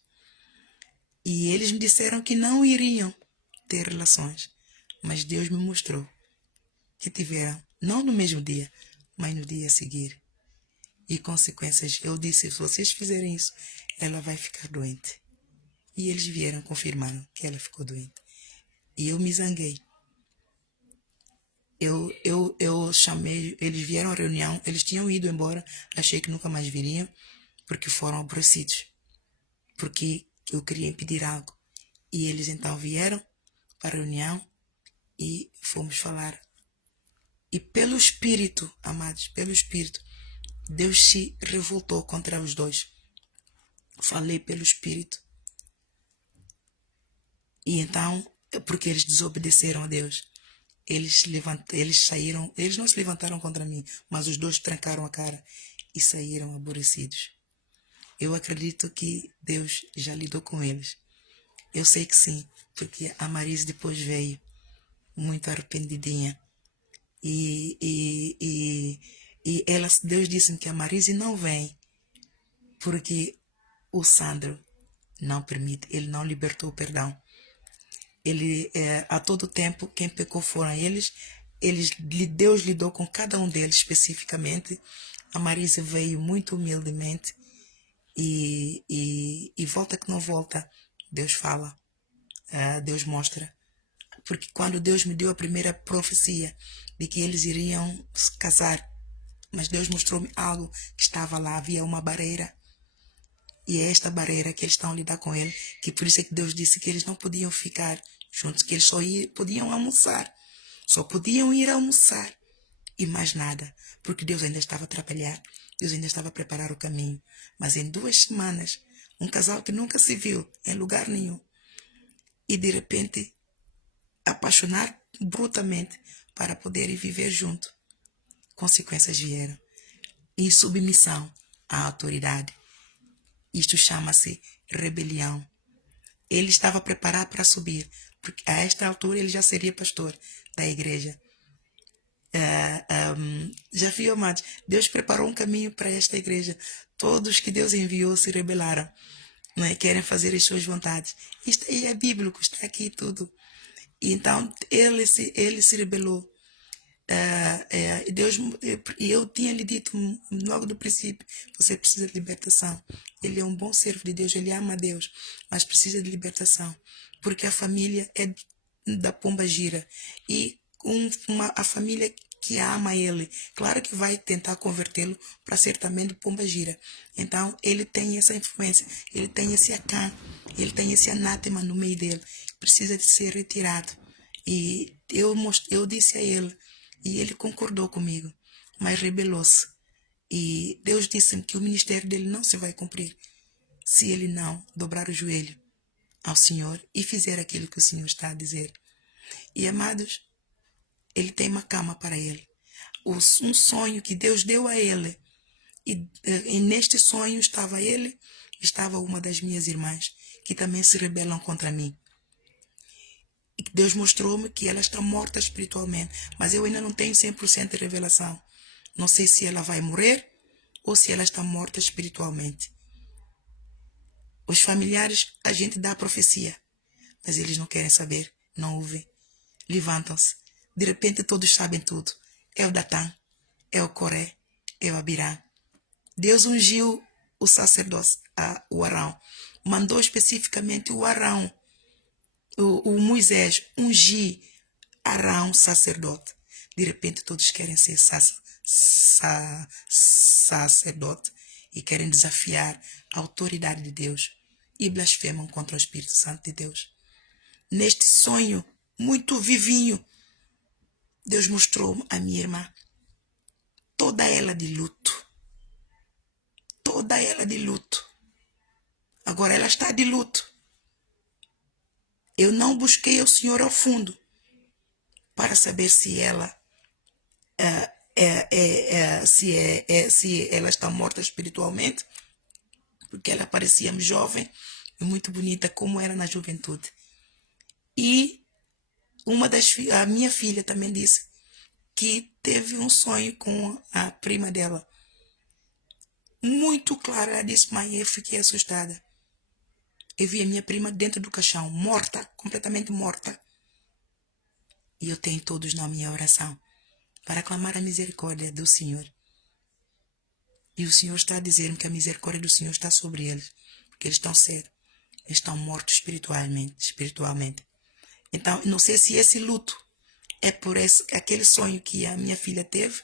E eles me disseram que não iriam ter relações, mas Deus me mostrou que tiveram, não no mesmo dia, mas no dia a seguir. E consequências, eu disse, se vocês fizerem isso, ela vai ficar doente. E eles vieram, confirmaram que ela ficou doente. E eu me zanguei. Eu chamei, eles vieram à reunião, eles tinham ido embora, achei que nunca mais viriam, porque foram aborrecidos, porque eu queria impedir algo. E eles então vieram para a reunião e fomos falar. E pelo Espírito, amados, pelo Espírito, Deus se revoltou contra os dois. Falei pelo Espírito. E então, porque eles desobedeceram a Deus, eles saíram, eles não se levantaram contra mim, mas os dois trancaram a cara e saíram aborrecidos. Eu acredito que Deus já lidou com eles. Eu sei que sim, porque a Marise depois veio muito arrependidinha. E Deus disse-me que a Marise não vem porque o Sandro não permite, ele não libertou o perdão. A todo tempo, quem pecou foram eles. Deus lidou com cada um deles especificamente. A Marisa veio muito humildemente e volta que não volta, Deus fala, Deus mostra. Porque quando Deus me deu a primeira profecia de que eles iriam se casar, mas Deus mostrou-me algo que estava lá, havia uma barreira. E é esta barreira que eles estão a lidar com ele, que por isso é que Deus disse que eles não podiam ficar juntos, que eles só podiam almoçar. Só podiam ir almoçar e mais nada, porque Deus ainda estava a trabalhar, Deus ainda estava a preparar o caminho. Mas em 2 semanas, um casal que nunca se viu em lugar nenhum, e de repente apaixonar brutamente para poderem viver junto. Consequências vieram. Insubmissão à autoridade. Isto chama-se rebelião. Ele estava preparado para subir, porque a esta altura ele já seria pastor da igreja. Já viu, amados? Deus preparou um caminho para esta igreja. Todos que Deus enviou se rebelaram, não é? Querem fazer as suas vontades. Isto aí é bíblico, está aqui tudo. E então ele se rebelou. Deus, e eu tinha lhe dito logo do princípio, você precisa de libertação. Ele é um bom servo de Deus, ele ama a Deus, mas precisa de libertação, porque a família é da pomba gira, e a família que ama ele, claro que vai tentar convertê-lo para ser também de pomba gira. Então ele tem essa influência, ele tem esse acã, ele tem esse anátema no meio dele, precisa de ser retirado. E eu disse a ele, e ele concordou comigo, mas rebelou-se. E Deus disse-me que o ministério dele não se vai cumprir se ele não dobrar o joelho ao Senhor e fizer aquilo que o Senhor está a dizer. E amados, ele tem uma cama para ele. Um sonho que Deus deu a ele. E neste sonho estava ele, estava uma das minhas irmãs, que também se rebelam contra mim. E Deus mostrou-me que ela está morta espiritualmente, mas eu ainda não tenho 100% de revelação. Não sei se ela vai morrer ou se ela está morta espiritualmente. Os familiares, a gente dá a profecia, mas eles não querem saber, não ouvem. Levantam-se. De repente todos sabem tudo. É o Datã, é o Coré, é o Abirã. Deus ungiu o sacerdote, o Arão. Mandou especificamente o Arão, o Moisés, ungir Arão, sacerdote. De repente todos querem ser sacerdote e querem desafiar a autoridade de Deus e blasfemam contra o Espírito Santo de Deus. Neste sonho muito vivinho, Deus mostrou a minha irmã, toda ela de luto. Toda ela de luto. Agora ela está de luto. Eu não busquei o Senhor ao fundo para saber se ela se ela está morta espiritualmente, porque ela parecia jovem e muito bonita como era na juventude. E a minha filha também disse que teve um sonho com a prima dela. Muito claro, ela disse, mãe, eu fiquei assustada. Eu vi a minha prima dentro do caixão, morta, completamente morta. E eu tenho todos na minha oração para clamar a misericórdia do Senhor. E o Senhor está a dizer-me que a misericórdia do Senhor está sobre eles, porque eles estão cegos, eles estão mortos espiritualmente. Então, não sei se esse luto é por aquele sonho que a minha filha teve,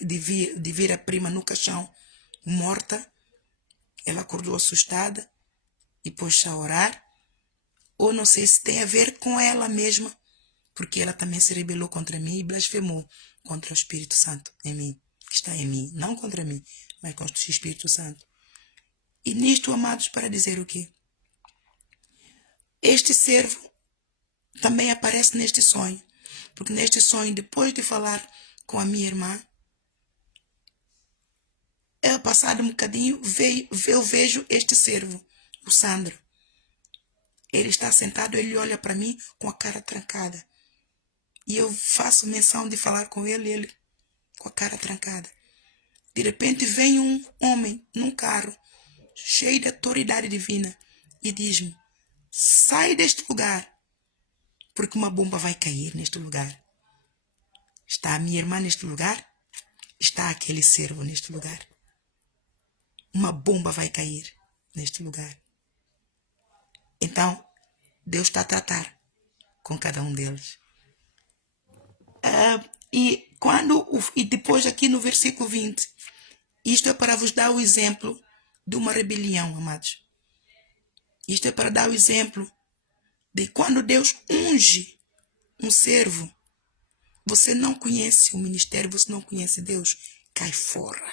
de vir a prima no caixão, morta. Ela acordou assustada e pôs-se a orar. Ou não sei se tem a ver com ela mesma, porque ela também se rebelou contra mim e blasfemou contra o Espírito Santo em mim, que está em mim, não contra mim, mas contra o Espírito Santo. E nisto, amados, para dizer o quê? Este servo também aparece neste sonho, porque neste sonho, depois de falar com a minha irmã, passado um bocadinho, eu vejo este servo, o Sandro. Ele está sentado, ele olha para mim com a cara trancada. E eu faço menção de falar com ele com a cara trancada. De repente vem um homem num carro, cheio de autoridade divina, e diz-me, sai deste lugar, porque uma bomba vai cair neste lugar. Está a minha irmã neste lugar, está aquele servo neste lugar. Uma bomba vai cair neste lugar. Então, Deus está a tratar com cada um deles. E depois aqui no versículo 20, isto é para vos dar o exemplo de uma rebelião, amados. Isto é para dar o exemplo de quando Deus unge um servo, você não conhece o ministério, você não conhece Deus, cai fora.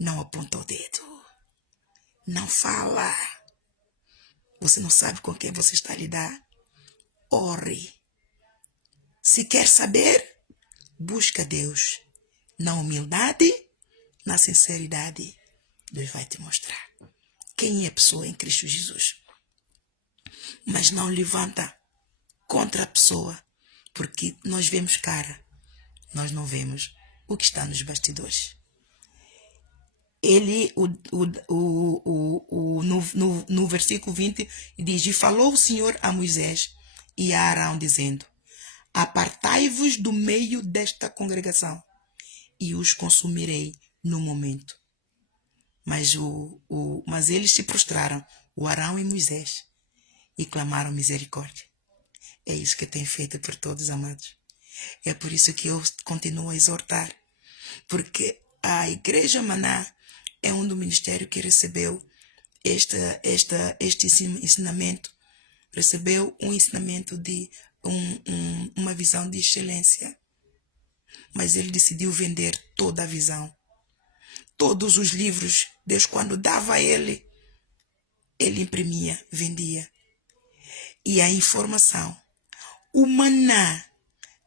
Não aponta o dedo. Não fala. Você não sabe com quem você está a lidar. Ore. Se quer saber, busca Deus. Na humildade, na sinceridade, Deus vai te mostrar quem é a pessoa em Cristo Jesus. Mas não levanta contra a pessoa, Porque nós vemos cara, nós não vemos o que está nos bastidores. Ele, no versículo 20, diz: E falou o Senhor a Moisés e a Arão, dizendo: Apartai-vos do meio desta congregação, e os consumirei no momento. Mas eles se prostraram, o Arão e Moisés, e clamaram misericórdia. É isso que eu tenho feito por todos, amados. É por isso que eu continuo a exortar, porque a Igreja Maná é um do ministério que recebeu este ensinamento, recebeu um ensinamento de uma visão de excelência, mas ele decidiu vender toda a visão. Todos os livros, Deus quando dava a ele imprimia, vendia. E a informação, o maná,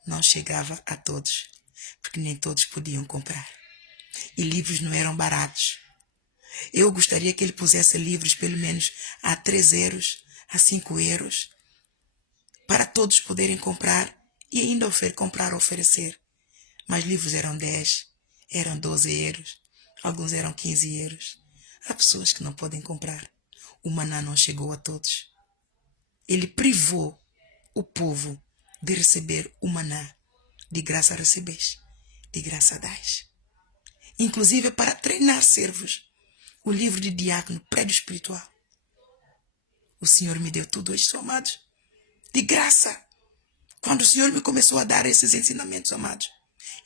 não chegava a todos, porque nem todos podiam comprar. E livros não eram baratos. Eu gostaria que ele pusesse livros pelo menos a 3 euros, a 5 euros, para todos poderem comprar e ainda oferecer. Mas livros eram 10, eram 12 euros, alguns eram 15 euros. Há pessoas que não podem comprar. O maná não chegou a todos. Ele privou o povo de receber o maná. De graça recebeis, de graça dais. Inclusive para treinar servos. O livro de diácono, prédio espiritual. O Senhor me deu tudo isso, amados, de graça. Quando o Senhor me começou a dar esses ensinamentos, amados,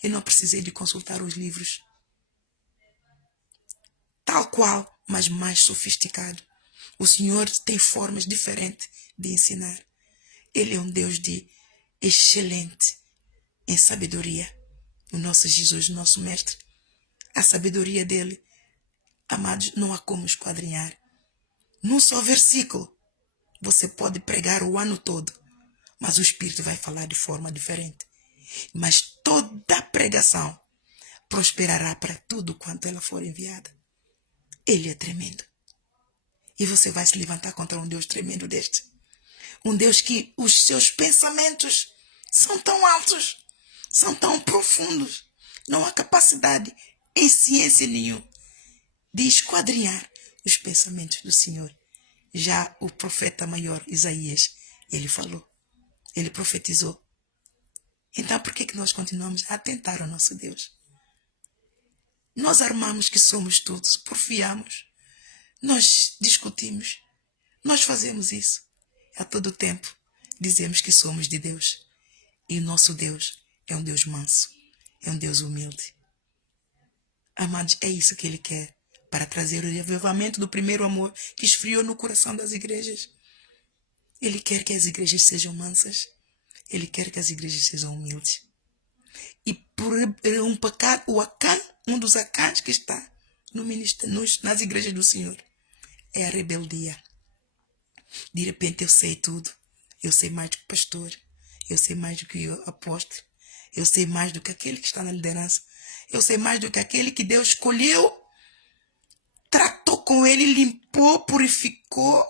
eu não precisei de consultar os livros. Tal qual, mas mais sofisticado. O Senhor tem formas diferentes de ensinar. Ele é um Deus de excelente em sabedoria. O nosso Jesus, nosso mestre. A sabedoria dele, amados, não há como esquadrinhar. Num só versículo, você pode pregar o ano todo, mas o Espírito vai falar de forma diferente. Mas toda pregação prosperará para tudo quanto ela for enviada. Ele é tremendo. E você vai se levantar contra um Deus tremendo deste. Um Deus que os seus pensamentos são tão altos, são tão profundos. Não há capacidade em ciência nenhuma de esquadrinhar os pensamentos do Senhor. Já o profeta maior, Isaías, ele falou, ele profetizou. Então por que nós continuamos a atentar ao nosso Deus? Nós armamos que somos todos, porfiamos, nós discutimos, nós fazemos isso. A todo tempo dizemos que somos de Deus. E o nosso Deus é um Deus manso, é um Deus humilde. Amados, é isso que Ele quer para trazer o avivamento do primeiro amor que esfriou no coração das igrejas. Ele quer que as igrejas sejam mansas. Ele quer que as igrejas sejam humildes. E por um pecado, um dos acãs que está nas igrejas do Senhor é a rebeldia. De repente eu sei tudo. Eu sei mais do que o pastor. Eu sei mais do que o apóstolo. Eu sei mais do que aquele que está na liderança. Eu sei mais do que aquele que Deus escolheu, tratou com ele, limpou, purificou,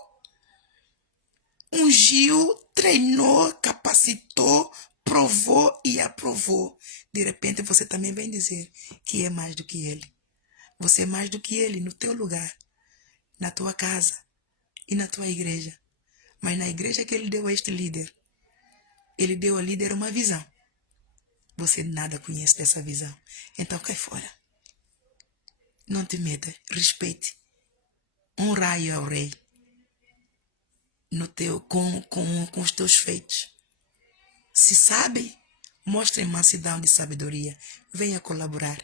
ungiu, treinou, capacitou, provou e aprovou. De repente você também vem dizer que é mais do que ele. Você é mais do que ele no teu lugar, na tua casa e na tua igreja. Mas na igreja que ele deu a este líder, ele deu ao líder uma visão. Você nada conhece dessa visão. Então cai fora. Não te meta, respeite. Honrai ao rei com os teus feitos. Se sabe, mostre mansidão de sabedoria. Venha colaborar.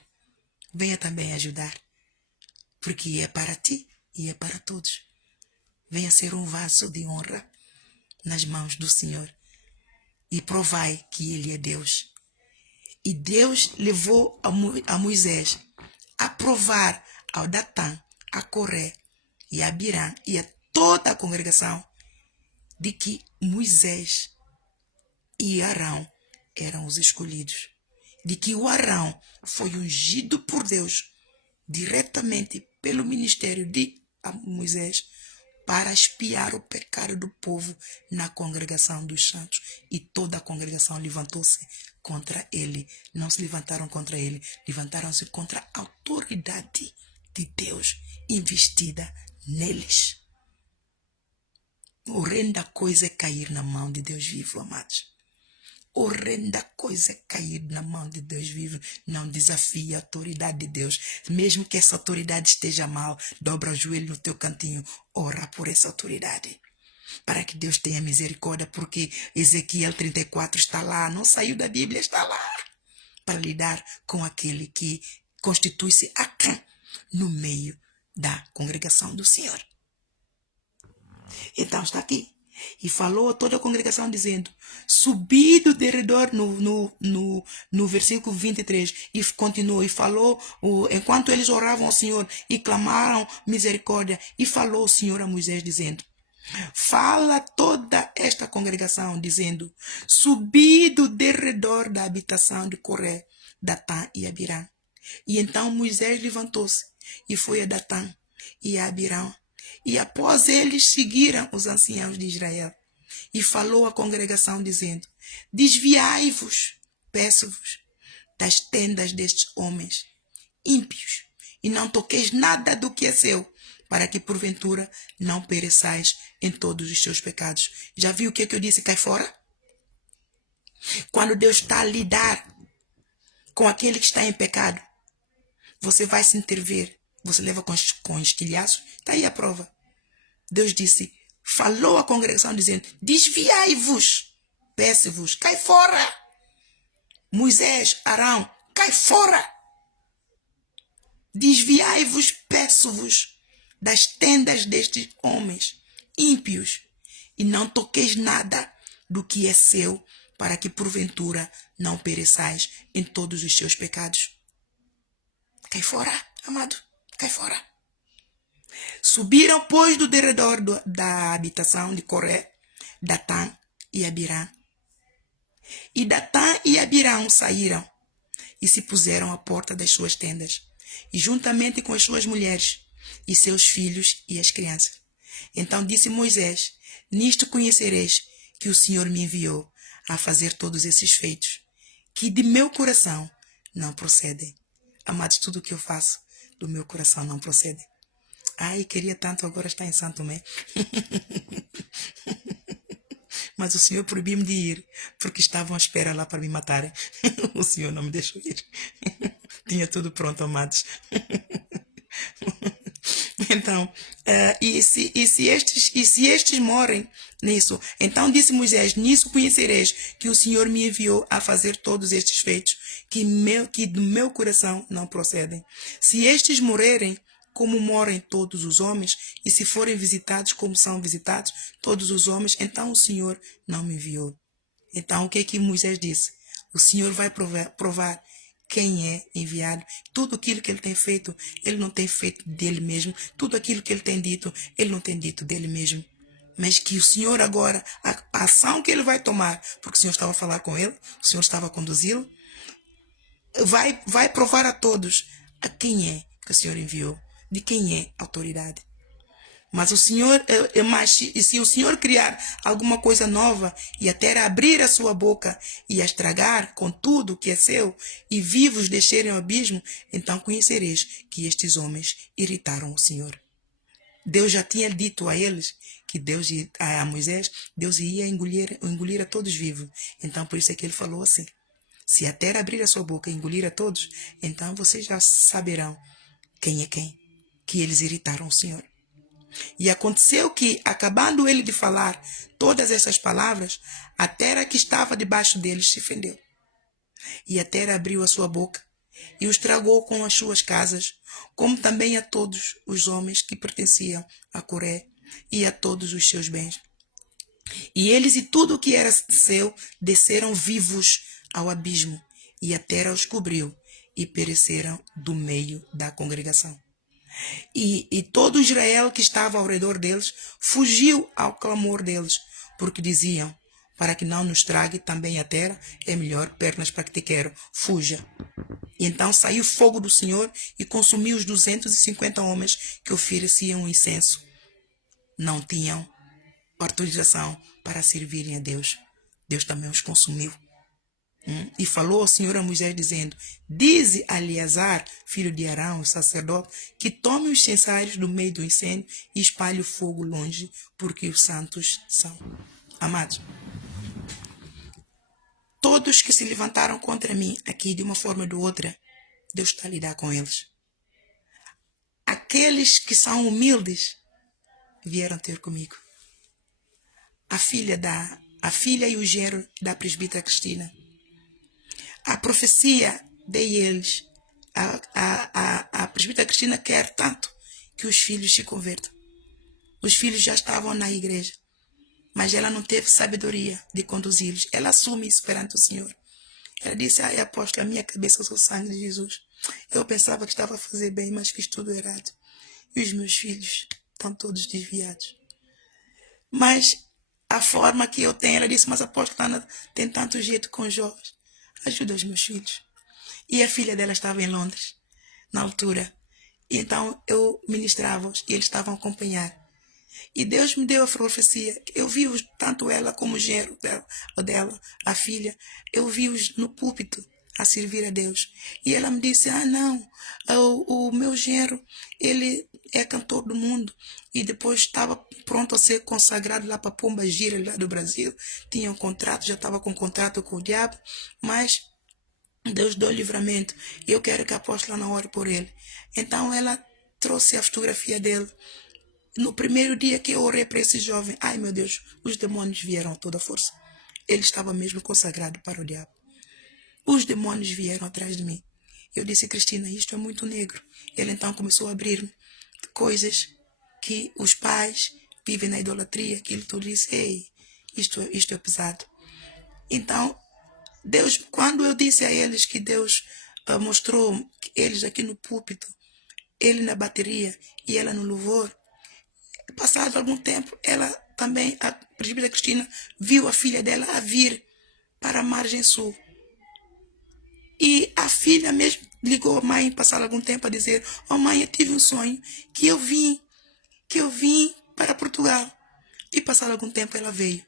Venha também ajudar. Porque é para ti e é para todos. Venha ser um vaso de honra nas mãos do Senhor. E provai que Ele é Deus. E Deus levou a Moisés a provar ao Datã, a Coré e a Abirã e a toda a congregação de que Moisés e Arão eram os escolhidos. De que o Arão foi ungido por Deus diretamente pelo ministério de Moisés para espiar o pecado do povo na congregação dos santos. E toda a congregação levantou-se contra ele. Não se levantaram contra ele, levantaram-se contra a autoridade de Deus investida neles. Horrenda coisa é cair na mão de Deus vivo, amados. Horrenda coisa é cair na mão de Deus vivo. Não desafie a autoridade de Deus. Mesmo que essa autoridade esteja mal, dobra o joelho no teu cantinho. Ora por essa autoridade. Para que Deus tenha misericórdia, porque Ezequiel 34 está lá. Não saiu da Bíblia, está lá. Para lidar com aquele que constitui-se Acã no meio da congregação do Senhor. Então está aqui. E falou a toda a congregação dizendo, subi do derredor no versículo 23, e continuou, e falou, enquanto eles oravam ao Senhor e clamaram misericórdia, e falou o Senhor a Moisés dizendo, fala toda esta congregação dizendo, subi do derredor da habitação de Coré, Datã e Abirã. E então Moisés levantou-se e foi a Datã e a Abirã. E após eles seguiram os anciãos de Israel. E falou à congregação dizendo, desviai-vos, peço-vos, das tendas destes homens ímpios, e não toqueis nada do que é seu, para que porventura não pereçais em todos os seus pecados. Já viu o que eu disse? Cai fora. Quando Deus está a lidar com aquele que está em pecado, você vai se intervir. Você leva com estilhaço. Está aí a prova. Deus disse, falou à congregação dizendo, desviai-vos, peço-vos, cai fora. Moisés, Arão, cai fora. Desviai-vos, peço-vos, das tendas destes homens ímpios, e não toqueis nada do que é seu, para que porventura não pereçais em todos os seus pecados. Cai fora, amado, cai fora. Subiram, pois, do derredor da habitação de Coré, Datã e Abirã. E Datã e Abirã saíram e se puseram à porta das suas tendas, e juntamente com as suas mulheres, e seus filhos e as crianças. Então disse Moisés, nisto conhecereis que o Senhor me enviou a fazer todos esses feitos, que de meu coração não procedem. Amados, tudo o que eu faço do meu coração não procede. Ai, queria tanto agora estar em Santo Tomé. Mas o Senhor proibiu-me de ir, porque estavam à espera lá para me matarem. O Senhor não me deixou ir. Tinha tudo pronto, amados. Então, e se estes morrem nisso? Então disse Moisés, nisso conhecereis que o Senhor me enviou a fazer todos estes feitos, que do meu coração não procedem. Se estes morrerem, como morrem todos os homens, e se forem visitados como são visitados todos os homens, então o Senhor não me enviou. Então o que é que Moisés disse? O Senhor vai provar quem é enviado. Tudo aquilo que ele tem feito, ele não tem feito dele mesmo. Tudo aquilo que ele tem dito, ele não tem dito dele mesmo. Mas que o Senhor agora, a ação que ele vai tomar, porque o Senhor estava a falar com ele, o Senhor estava a conduzi-lo, vai provar a todos a quem é que o Senhor enviou, de quem é a autoridade. Mas o Senhor, se o Senhor criar alguma coisa nova e a terra abrir a sua boca e a estragar com tudo que é seu e vivos descerem ao abismo, então conhecereis que estes homens irritaram o Senhor. Deus já tinha dito a eles que a Moisés, Deus ia engolir a todos vivos. Então por isso é que ele falou assim, se a terra abrir a sua boca e engolir a todos, então vocês já saberão quem é quem, que eles irritaram o Senhor. E aconteceu que, acabando ele de falar todas essas palavras, a terra que estava debaixo deles se fendeu. E a terra abriu a sua boca e os tragou com as suas casas, como também a todos os homens que pertenciam a Coré e a todos os seus bens. E eles e tudo o que era seu desceram vivos ao abismo, e a terra os cobriu, e pereceram do meio da congregação. E todo Israel que estava ao redor deles fugiu ao clamor deles, porque diziam, para que não nos trague também a terra, é melhor pernas para que te quero, fuja. E então saiu fogo do Senhor e consumiu os 250 homens que ofereciam incenso não tinham autorização para servirem a Deus. Deus também os consumiu. E falou ao Senhor a Moisés dizendo: dize a Eleazar, filho de Arão, o sacerdote, que tome os censários do meio do incêndio e espalhe o fogo longe, porque os santos são. Amados, todos que se levantaram contra mim aqui de uma forma ou de outra, Deus está a lidar com eles. Aqueles que são humildes vieram ter comigo. A filha e o genro da presbítera Cristina. A profecia dei eles. A presbítera Cristina quer tanto que os filhos se convertam. Os filhos já estavam na igreja, mas ela não teve sabedoria de conduzi-los. Ela assume isso perante o Senhor. Ela disse: ai, apóstolo, a minha cabeça é o sangue de Jesus. Eu pensava que estava a fazer bem, mas fiz tudo errado. E os meus filhos estão todos desviados. Mas a forma que eu tenho, ela disse: mas apóstolo, Ana tem tanto jeito com os jovens. Ajuda os meus filhos. E a filha dela estava em Londres, na altura. E então eu ministrava-os e eles estavam a acompanhar. E Deus me deu a profecia. Eu vi-os, tanto ela como o genro dela, a filha, eu vi-os no púlpito a servir a Deus. E ela me disse: ah, não, o meu genro, ele é cantor do mundo. E depois estava pronto a ser consagrado lá para Pomba Gira, lá do Brasil. Tinha um contrato, já estava com contrato com o diabo, mas Deus deu livramento. E eu quero que a apóstola não ore por ele. Então ela trouxe a fotografia dele. No primeiro dia que eu orei para esse jovem, ai meu Deus, os demônios vieram a toda força. Ele estava mesmo consagrado para o diabo. Os demônios vieram atrás de mim. Eu disse: Cristina, isto é muito negro. Ele então começou a abrir-me coisas que os pais vivem na idolatria. Aquilo tudo, disse: ei, isto é pesado. Então, Deus, quando eu disse a eles que Deus mostrou eles aqui no púlpito, ele na bateria e ela no louvor, passado algum tempo, ela também, a presbítera Cristina, viu a filha dela a vir para a margem sul. E a filha mesmo ligou a mãe, passado algum tempo, a dizer: oh mãe, eu tive um sonho que eu vim para Portugal. E passado algum tempo ela veio.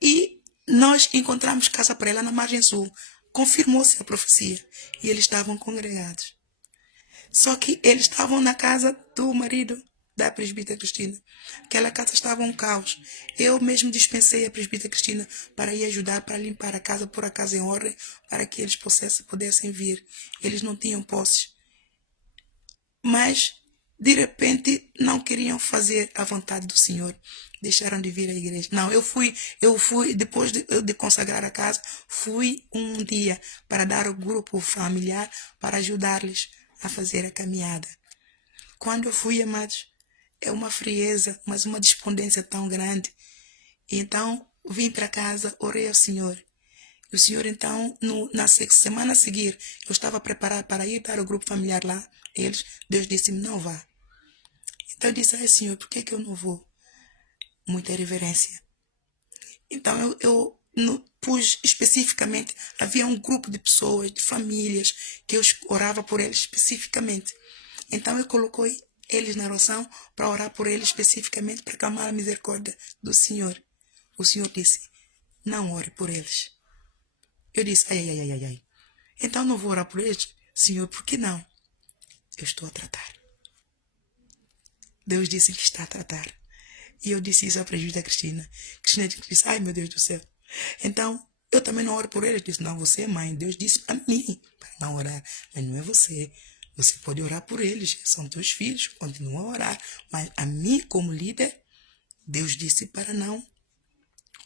E nós encontramos casa para ela na margem sul. Confirmou-se a profecia. E eles estavam congregados. Só que eles estavam na casa do marido da presbítera Cristina. Aquela casa estava um caos. Eu mesmo dispensei a presbítera Cristina para ir ajudar, para limpar a casa, pôr a casa em ordem, para que eles pudessem vir. Eles não tinham posses. Mas, de repente, não queriam fazer a vontade do Senhor. Deixaram de vir à igreja. Não, eu fui, depois de consagrar a casa, fui um dia para dar ao grupo familiar, para ajudar-lhes a fazer a caminhada. Quando eu fui, amados, é uma frieza, mas uma despondência tão grande. Então, vim para casa, orei ao Senhor. E o Senhor, então, na semana a seguir, eu estava preparado para ir para o grupo familiar lá. Deus disse-me: não vá. Então eu disse: ai Senhor, por que eu não vou? Muita reverência. Então eu pus especificamente, havia um grupo de pessoas, de famílias, que eu orava por eles especificamente. Então eu coloquei eles na oração para orar por eles especificamente, para clamar a misericórdia do Senhor. O Senhor disse: não ore por eles. Eu disse: ai. Então não vou orar por eles? Senhor, por que não? Eu estou a tratar. Deus disse que está a tratar. E eu disse isso à presbítera Cristina. Cristina disse: ai meu Deus do céu. Então, eu também não oro por eles. Disse: não, você é mãe. Deus disse para mim para não orar. Mas não é você. Você pode orar por eles. São teus filhos. Continua a orar. Mas a mim, como líder, Deus disse para não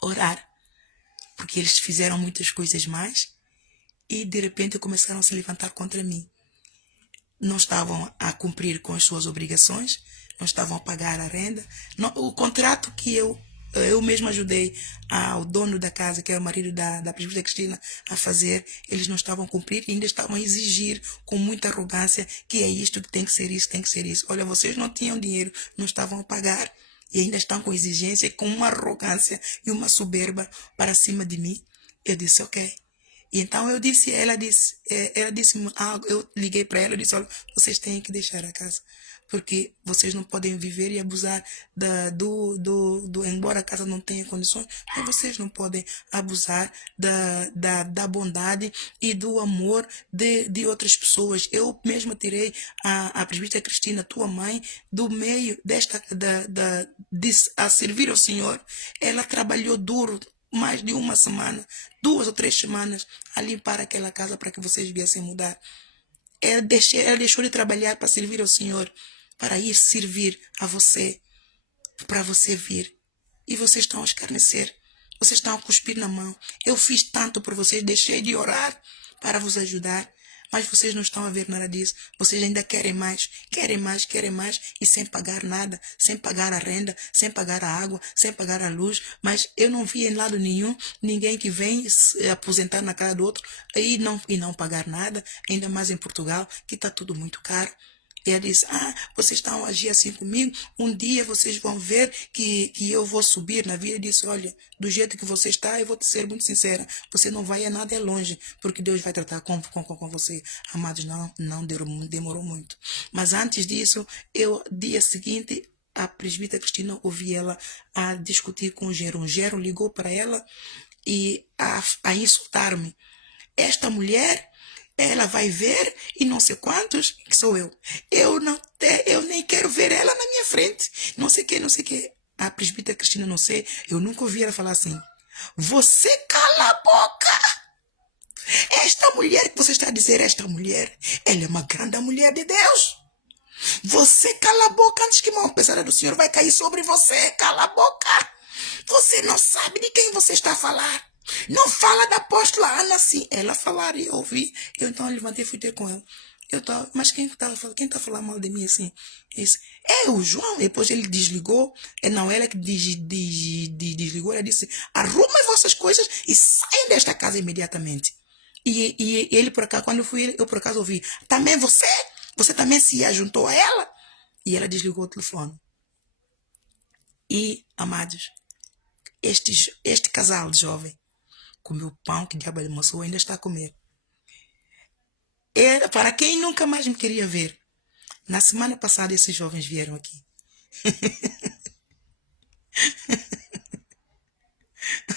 orar. Porque eles fizeram muitas coisas mais. E de repente começaram a se levantar contra mim. Não estavam a cumprir com as suas obrigações, não estavam a pagar a renda. O contrato que eu mesmo ajudei ao dono da casa, que é o marido da presbítera Cristina, a fazer, eles não estavam a cumprir e ainda estavam a exigir com muita arrogância que é isto, que tem que ser isso, tem que ser isso. Olha, vocês não tinham dinheiro, não estavam a pagar e ainda estão com exigência, com uma arrogância e uma soberba para cima de mim. Eu disse: ok. E então eu disse, ela disse, eu liguei para ela, eu disse: olha, vocês têm que deixar a casa, porque vocês não podem viver e abusar embora a casa não tenha condições, mas vocês não podem abusar da bondade e do amor de outras pessoas. Eu mesma tirei a presbítera Cristina, tua mãe, do meio a servir ao Senhor. Ela trabalhou duro mais de uma semana, 2 ou 3 semanas, a limpar aquela casa para que vocês viessem mudar. Ela deixou de trabalhar para servir ao Senhor, para ir servir a você, para você vir. E vocês estão a escarnecer, vocês estão a cuspir na mão. Eu fiz tanto por vocês, deixei de orar para vos ajudar, mas vocês não estão a ver nada disso. Vocês ainda querem mais, querem mais, querem mais, e sem pagar nada, sem pagar a renda, sem pagar a água, sem pagar a luz. Mas eu não vi em lado nenhum ninguém que vem se aposentar na casa do outro e não pagar nada, ainda mais em Portugal, que está tudo muito caro. E ela disse, vocês estão a agir assim comigo, um dia vocês vão ver que eu vou subir na vida. Eu disse, olha, do jeito que você está, eu vou te ser muito sincera, você não vai a nada longe, porque Deus vai tratar com você. Amados, não demorou muito. Mas antes disso, dia seguinte, a presbítera Cristina, ouvi ela a discutir com o Gero. O Gero ligou para ela e a insultar-me. Esta mulher, ela vai ver e não sei quantos, que sou eu. Eu nem quero ver ela na minha frente. Não sei o que, não sei o que. A presbítera Cristina, não sei, eu nunca ouvi ela falar assim. Você cala a boca! Esta mulher que você está a dizer, esta mulher, ela é uma grande mulher de Deus. Você cala a boca antes que uma pesada do Senhor vai cair sobre você. Cala a boca! Você não sabe de quem você está a falar. Não fala da apóstola Ana assim. Ela falaria, eu ouvi. Eu então levantei e fui ter com ela. Mas quem está a falar mal de mim assim? Disse, o João. E depois ele desligou. Não, ela que desligou. Ela disse, arrumem vossas coisas e saiam desta casa imediatamente. E ele por acaso, quando eu fui, eu por acaso ouvi, também você? Você também se juntou a ela? E ela desligou o telefone. E, amados, este casal de jovem comeu pão que diabo almoçou, ainda está a comer. Para quem nunca mais me queria ver, na semana passada esses jovens vieram aqui.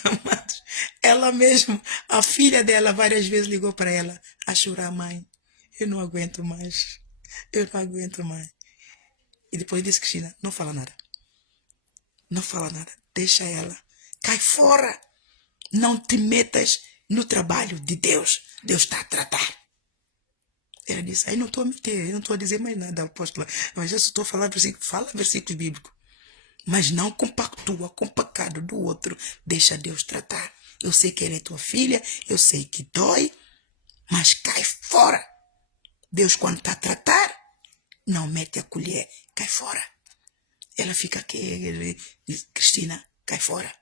Amados, ela mesmo, a filha dela várias vezes ligou para ela a chorar, mãe, eu não aguento mais, eu não aguento mais. E depois disse, Cristina, não fala nada. Não fala nada, deixa ela, cai fora. Não te metas no trabalho de Deus. Deus está a tratar. Ela disse, aí não estou a meter, eu não estou a dizer mais nada, apóstola. Mas eu só estou a falar versículo, fala versículo bíblico. Mas não compactua com o pecado do outro. Deixa Deus tratar. Eu sei que ela é tua filha, eu sei que dói, mas cai fora. Deus, quando está a tratar, não mete a colher, cai fora. Ela fica aqui, ele diz, Cristina, cai fora.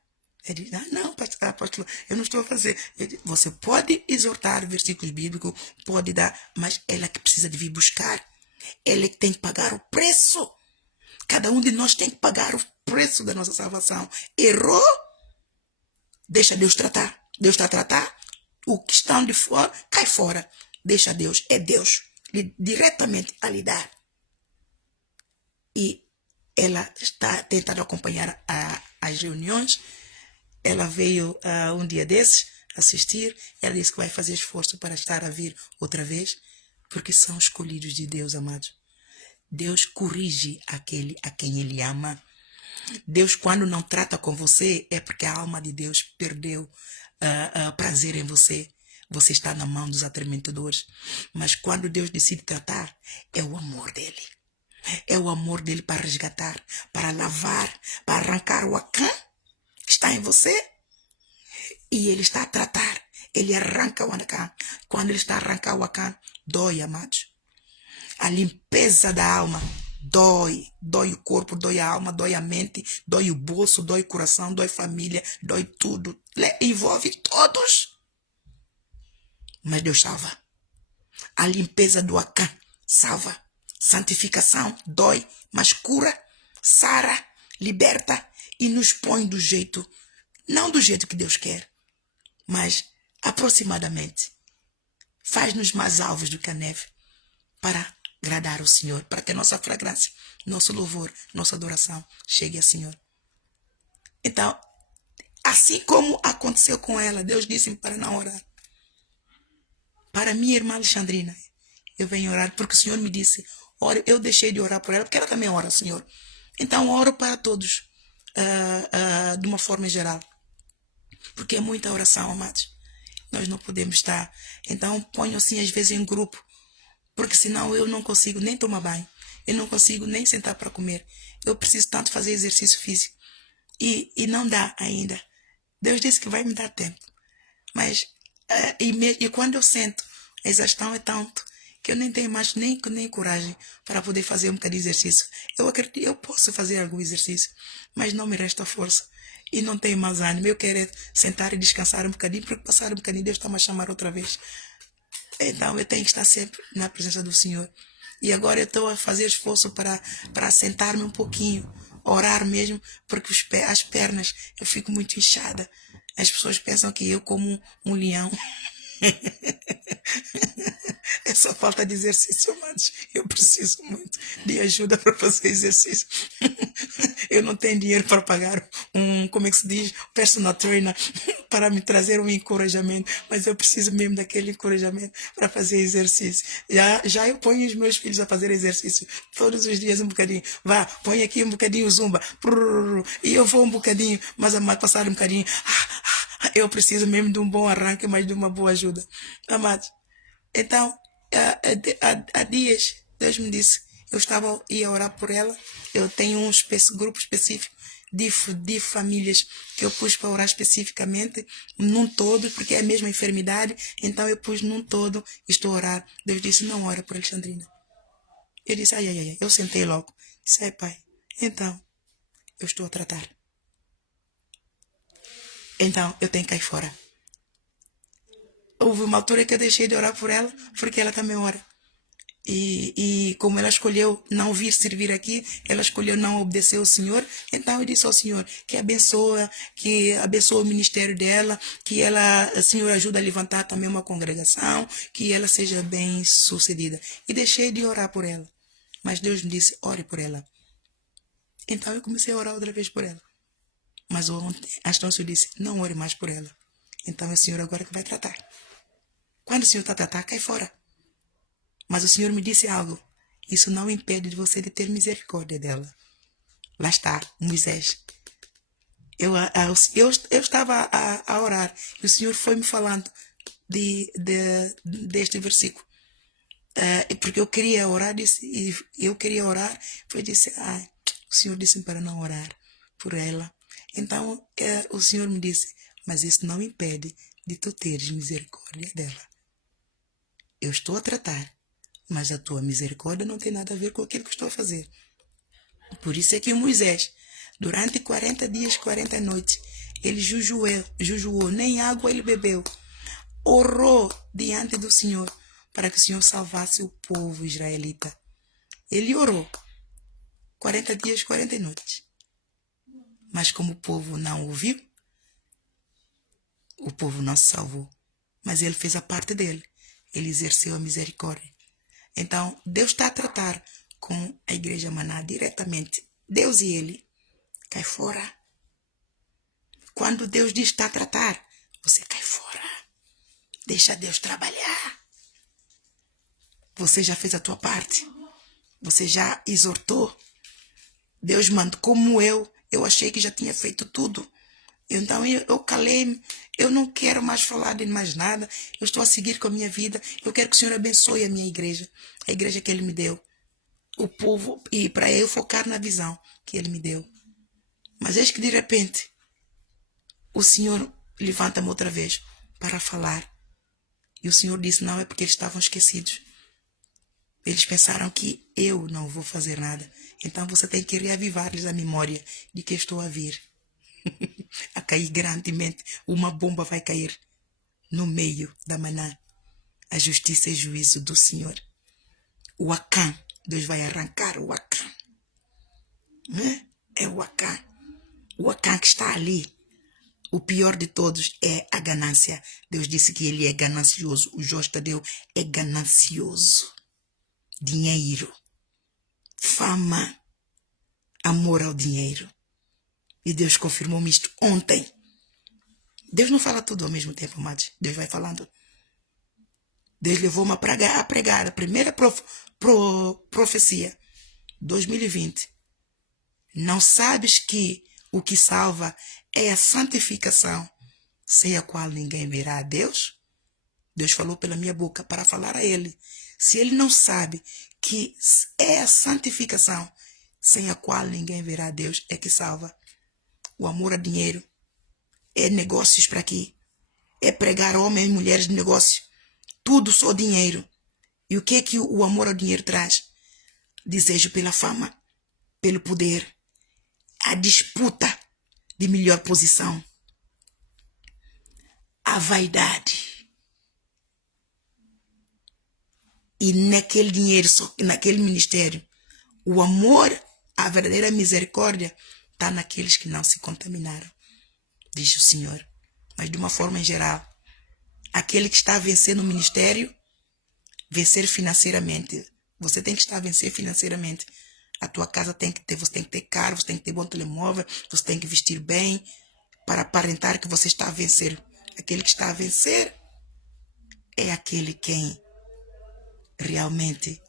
Ele diz, não, apóstolo, eu não estou a fazer. Você pode exortar versículos bíblicos, pode dar, mas ela que precisa de vir buscar. Ela que tem que pagar o preço. Cada um de nós tem que pagar o preço da nossa salvação. Errou? Deixa Deus tratar. Deus está a tratar. O que estão de fora, cai fora. Deixa Deus. É Deus diretamente a lidar. E ela está tentando acompanhar as reuniões. Ela veio um dia desses assistir. Ela disse que vai fazer esforço para estar a vir outra vez, porque são escolhidos de Deus, amados. Deus corrige aquele a quem Ele ama. Deus, quando não trata com você, é porque a alma de Deus perdeu prazer em você. Você está na mão dos atormentadores. Mas quando Deus decide tratar, é o amor dele. É o amor dele para resgatar, para lavar, para arrancar o acã que está em você. E ele está a tratar. Ele arranca o acã. Quando ele está a arrancar o acã, dói, amados. A limpeza da alma dói. Dói o corpo, dói a alma, dói a mente, dói o bolso, dói o coração, dói família, dói tudo. Envolve todos. Mas Deus salva. A limpeza do acã salva. Santificação dói, mas cura, sara, liberta e nos põe do jeito, não do jeito que Deus quer, mas aproximadamente. Faz-nos mais alvos do que a neve para agradar o Senhor, para que a nossa fragrância, nosso louvor, nossa adoração chegue ao Senhor. Então, assim como aconteceu com ela, Deus disse-me para não orar. Para minha irmã Alexandrina, eu venho orar porque o Senhor me disse, ora, eu deixei de orar por ela, porque ela também ora, Senhor. Então, oro para todos, de uma forma geral. Porque é muita oração, amados. Nós não podemos estar. Então, ponho assim, às vezes, em grupo. Porque senão eu não consigo nem tomar banho. Eu não consigo nem sentar para comer. Eu preciso tanto fazer exercício físico. E não dá ainda. Deus disse que vai me dar tempo. Mas, e quando eu sento, a exaustão é tanto que eu nem tenho mais nem coragem para poder fazer um bocadinho de exercício. Eu acredito, eu posso fazer algum exercício, mas não me resta força. E não tenho mais ânimo. Eu quero é sentar e descansar um bocadinho, porque passar um bocadinho Deus está-me a chamar outra vez. Então eu tenho que estar sempre na presença do Senhor. E agora eu estou a fazer esforço para sentar-me um pouquinho, orar mesmo, porque as pernas, eu fico muito inchada. As pessoas pensam que eu como um leão. É só falta de exercício, amados. Eu preciso muito de ajuda para fazer exercício. Eu não tenho dinheiro para pagar como é que se diz, personal trainer para me trazer um encorajamento, mas eu preciso mesmo daquele encorajamento para fazer exercício. Já eu ponho os meus filhos a fazer exercício todos os dias um bocadinho. Vá, põe aqui um bocadinho zumba. E eu vou um bocadinho, mas amado, passar um bocadinho. Eu preciso mesmo de um bom arranque, mas de uma boa ajuda. Amados. Então, há dias, Deus me disse, ia orar por ela. Eu tenho um grupo específico de famílias que eu pus para orar especificamente, num todo, porque é a mesma enfermidade. Então eu pus num todo, estou a orar. Deus disse, não ora por Alexandrina. Eu disse, ai. Eu sentei logo. Disse, ai pai, então, eu estou a tratar. Então, eu tenho que cair fora. Houve uma altura que eu deixei de orar por ela, porque ela também ora. E como ela escolheu não vir servir aqui, ela escolheu não obedecer ao Senhor, então eu disse ao Senhor que abençoa o ministério dela, que ela, o Senhor ajuda a levantar também uma congregação, que ela seja bem sucedida. E deixei de orar por ela. Mas Deus me disse, ore por ela. Então eu comecei a orar outra vez por ela. Mas ontem, Astôncio disse, não ore mais por ela. Então é o Senhor agora que vai tratar. Quando o Senhor está a tratar, cai fora. Mas o Senhor me disse algo. Isso não impede de você de ter misericórdia dela. Lá está, Moisés. Eu estava a orar e o Senhor foi me falando deste versículo. Porque eu queria orar, disse, o Senhor disse para não orar por ela. Então, o Senhor me disse, mas isso não impede de tu teres misericórdia dela. Eu estou a tratar, mas a tua misericórdia não tem nada a ver com aquilo que estou a fazer. Por isso é que Moisés, durante 40 dias, 40 noites, ele jejuou, nem água ele bebeu. Orou diante do Senhor para que o Senhor salvasse o povo israelita. Ele orou 40 dias, 40 noites. Mas como o povo não ouviu, o povo não se salvou. Mas ele fez a parte dele. Ele exerceu a misericórdia. Então, Deus está a tratar com a igreja Maná diretamente. Deus e ele. Cai fora. Quando Deus diz está a tratar, você cai fora. Deixa Deus trabalhar. Você já fez a tua parte. Você já exortou. Deus mandou como eu achei que já tinha feito tudo. Então eu calei-me. Eu não quero mais falar de mais nada. Eu estou a seguir com a minha vida. Eu quero que o Senhor abençoe a minha igreja. A igreja que Ele me deu. O povo. E para eu focar na visão que Ele me deu. Mas eis que de repente o Senhor levanta-me outra vez para falar. E o Senhor disse, não é porque eles estavam esquecidos. Eles pensaram que eu não vou fazer nada. Então você tem que reavivar-lhes a memória de que estou a vir. A cair grandemente. Uma bomba vai cair no meio da Maná. A justiça e juízo do Senhor. O Acã. Deus vai arrancar o Acã. É o Acã. O Acã que está ali. O pior de todos é a ganância. Deus disse que ele é ganancioso. O Jostadeu é ganancioso. dinheiro, fama, amor ao dinheiro. E Deus confirmou-me isto ontem. Deus não fala tudo ao mesmo tempo, amados. Deus vai falando. Deus levou-me a pregar a primeira profecia, 2020. Não sabes que o que salva é a santificação, sem a qual ninguém verá a Deus? Deus falou pela minha boca para falar a ele. Se ele não sabe que é a santificação, sem a qual ninguém verá a Deus, é que salva. O amor a dinheiro é negócios para aqui. É pregar homens e mulheres de negócio. Tudo só dinheiro. E o que é que o amor ao dinheiro traz? Desejo pela fama, pelo poder, a disputa de melhor posição, a vaidade. E naquele dinheiro, naquele ministério, o amor, a verdadeira misericórdia está naqueles que não se contaminaram, diz o Senhor. Mas de uma forma em geral, aquele que está a vencer no ministério, vencer financeiramente. Você tem que estar a vencer financeiramente. A tua casa você tem que ter carro, você tem que ter bom telemóvel, você tem que vestir bem para aparentar que você está a vencer. Aquele que está a vencer é aquele quem realmente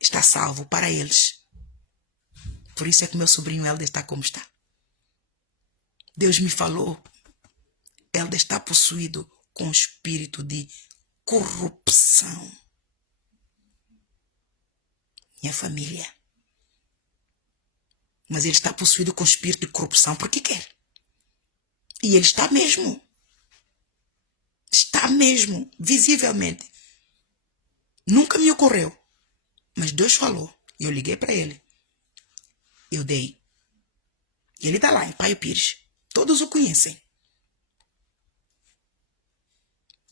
está salvo para eles. Por isso é que meu sobrinho Helder está como está. Deus me falou, Helder está possuído com o espírito de corrupção. Minha família. Mas ele está possuído com o espírito de corrupção porque quer. E ele está mesmo. Está mesmo, visivelmente. Nunca me ocorreu. Mas Deus falou. E eu liguei para ele. Eu dei. E ele está lá, em Paio Pires. Todos o conhecem.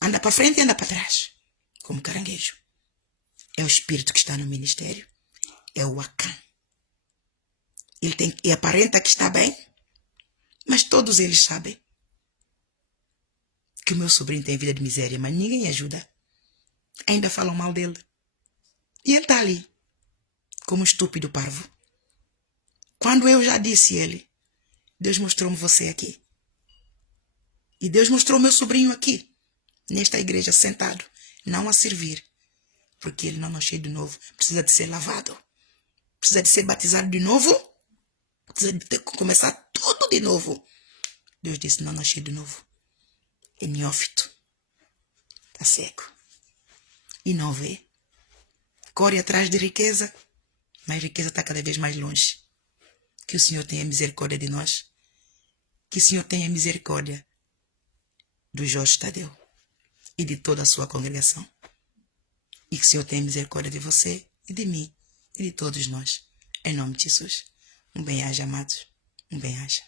Anda para frente e anda para trás. Como caranguejo. É o espírito que está no ministério. É o Acã. Ele tem e aparenta que está bem. Mas todos eles sabem que o meu sobrinho tem vida de miséria, mas ninguém ajuda. Ainda falam mal dele. E ele está ali, como um estúpido parvo. Quando eu já disse ele, Deus mostrou-me você aqui. E Deus mostrou meu sobrinho aqui, nesta igreja, sentado, não a servir. Porque ele não nasceu de novo, precisa de ser lavado. Precisa de ser batizado de novo. Precisa de começar tudo de novo. Deus disse, não nasceu de novo. É neófito. Está cego. E não vê. Corre atrás de riqueza, mas a riqueza está cada vez mais longe. Que o Senhor tenha misericórdia de nós. Que o Senhor tenha misericórdia do Jorge Tadeu e de toda a sua congregação. E que o Senhor tenha misericórdia de você e de mim e de todos nós. Em nome de Jesus. Um bem-aja, amados. Um bem-aja.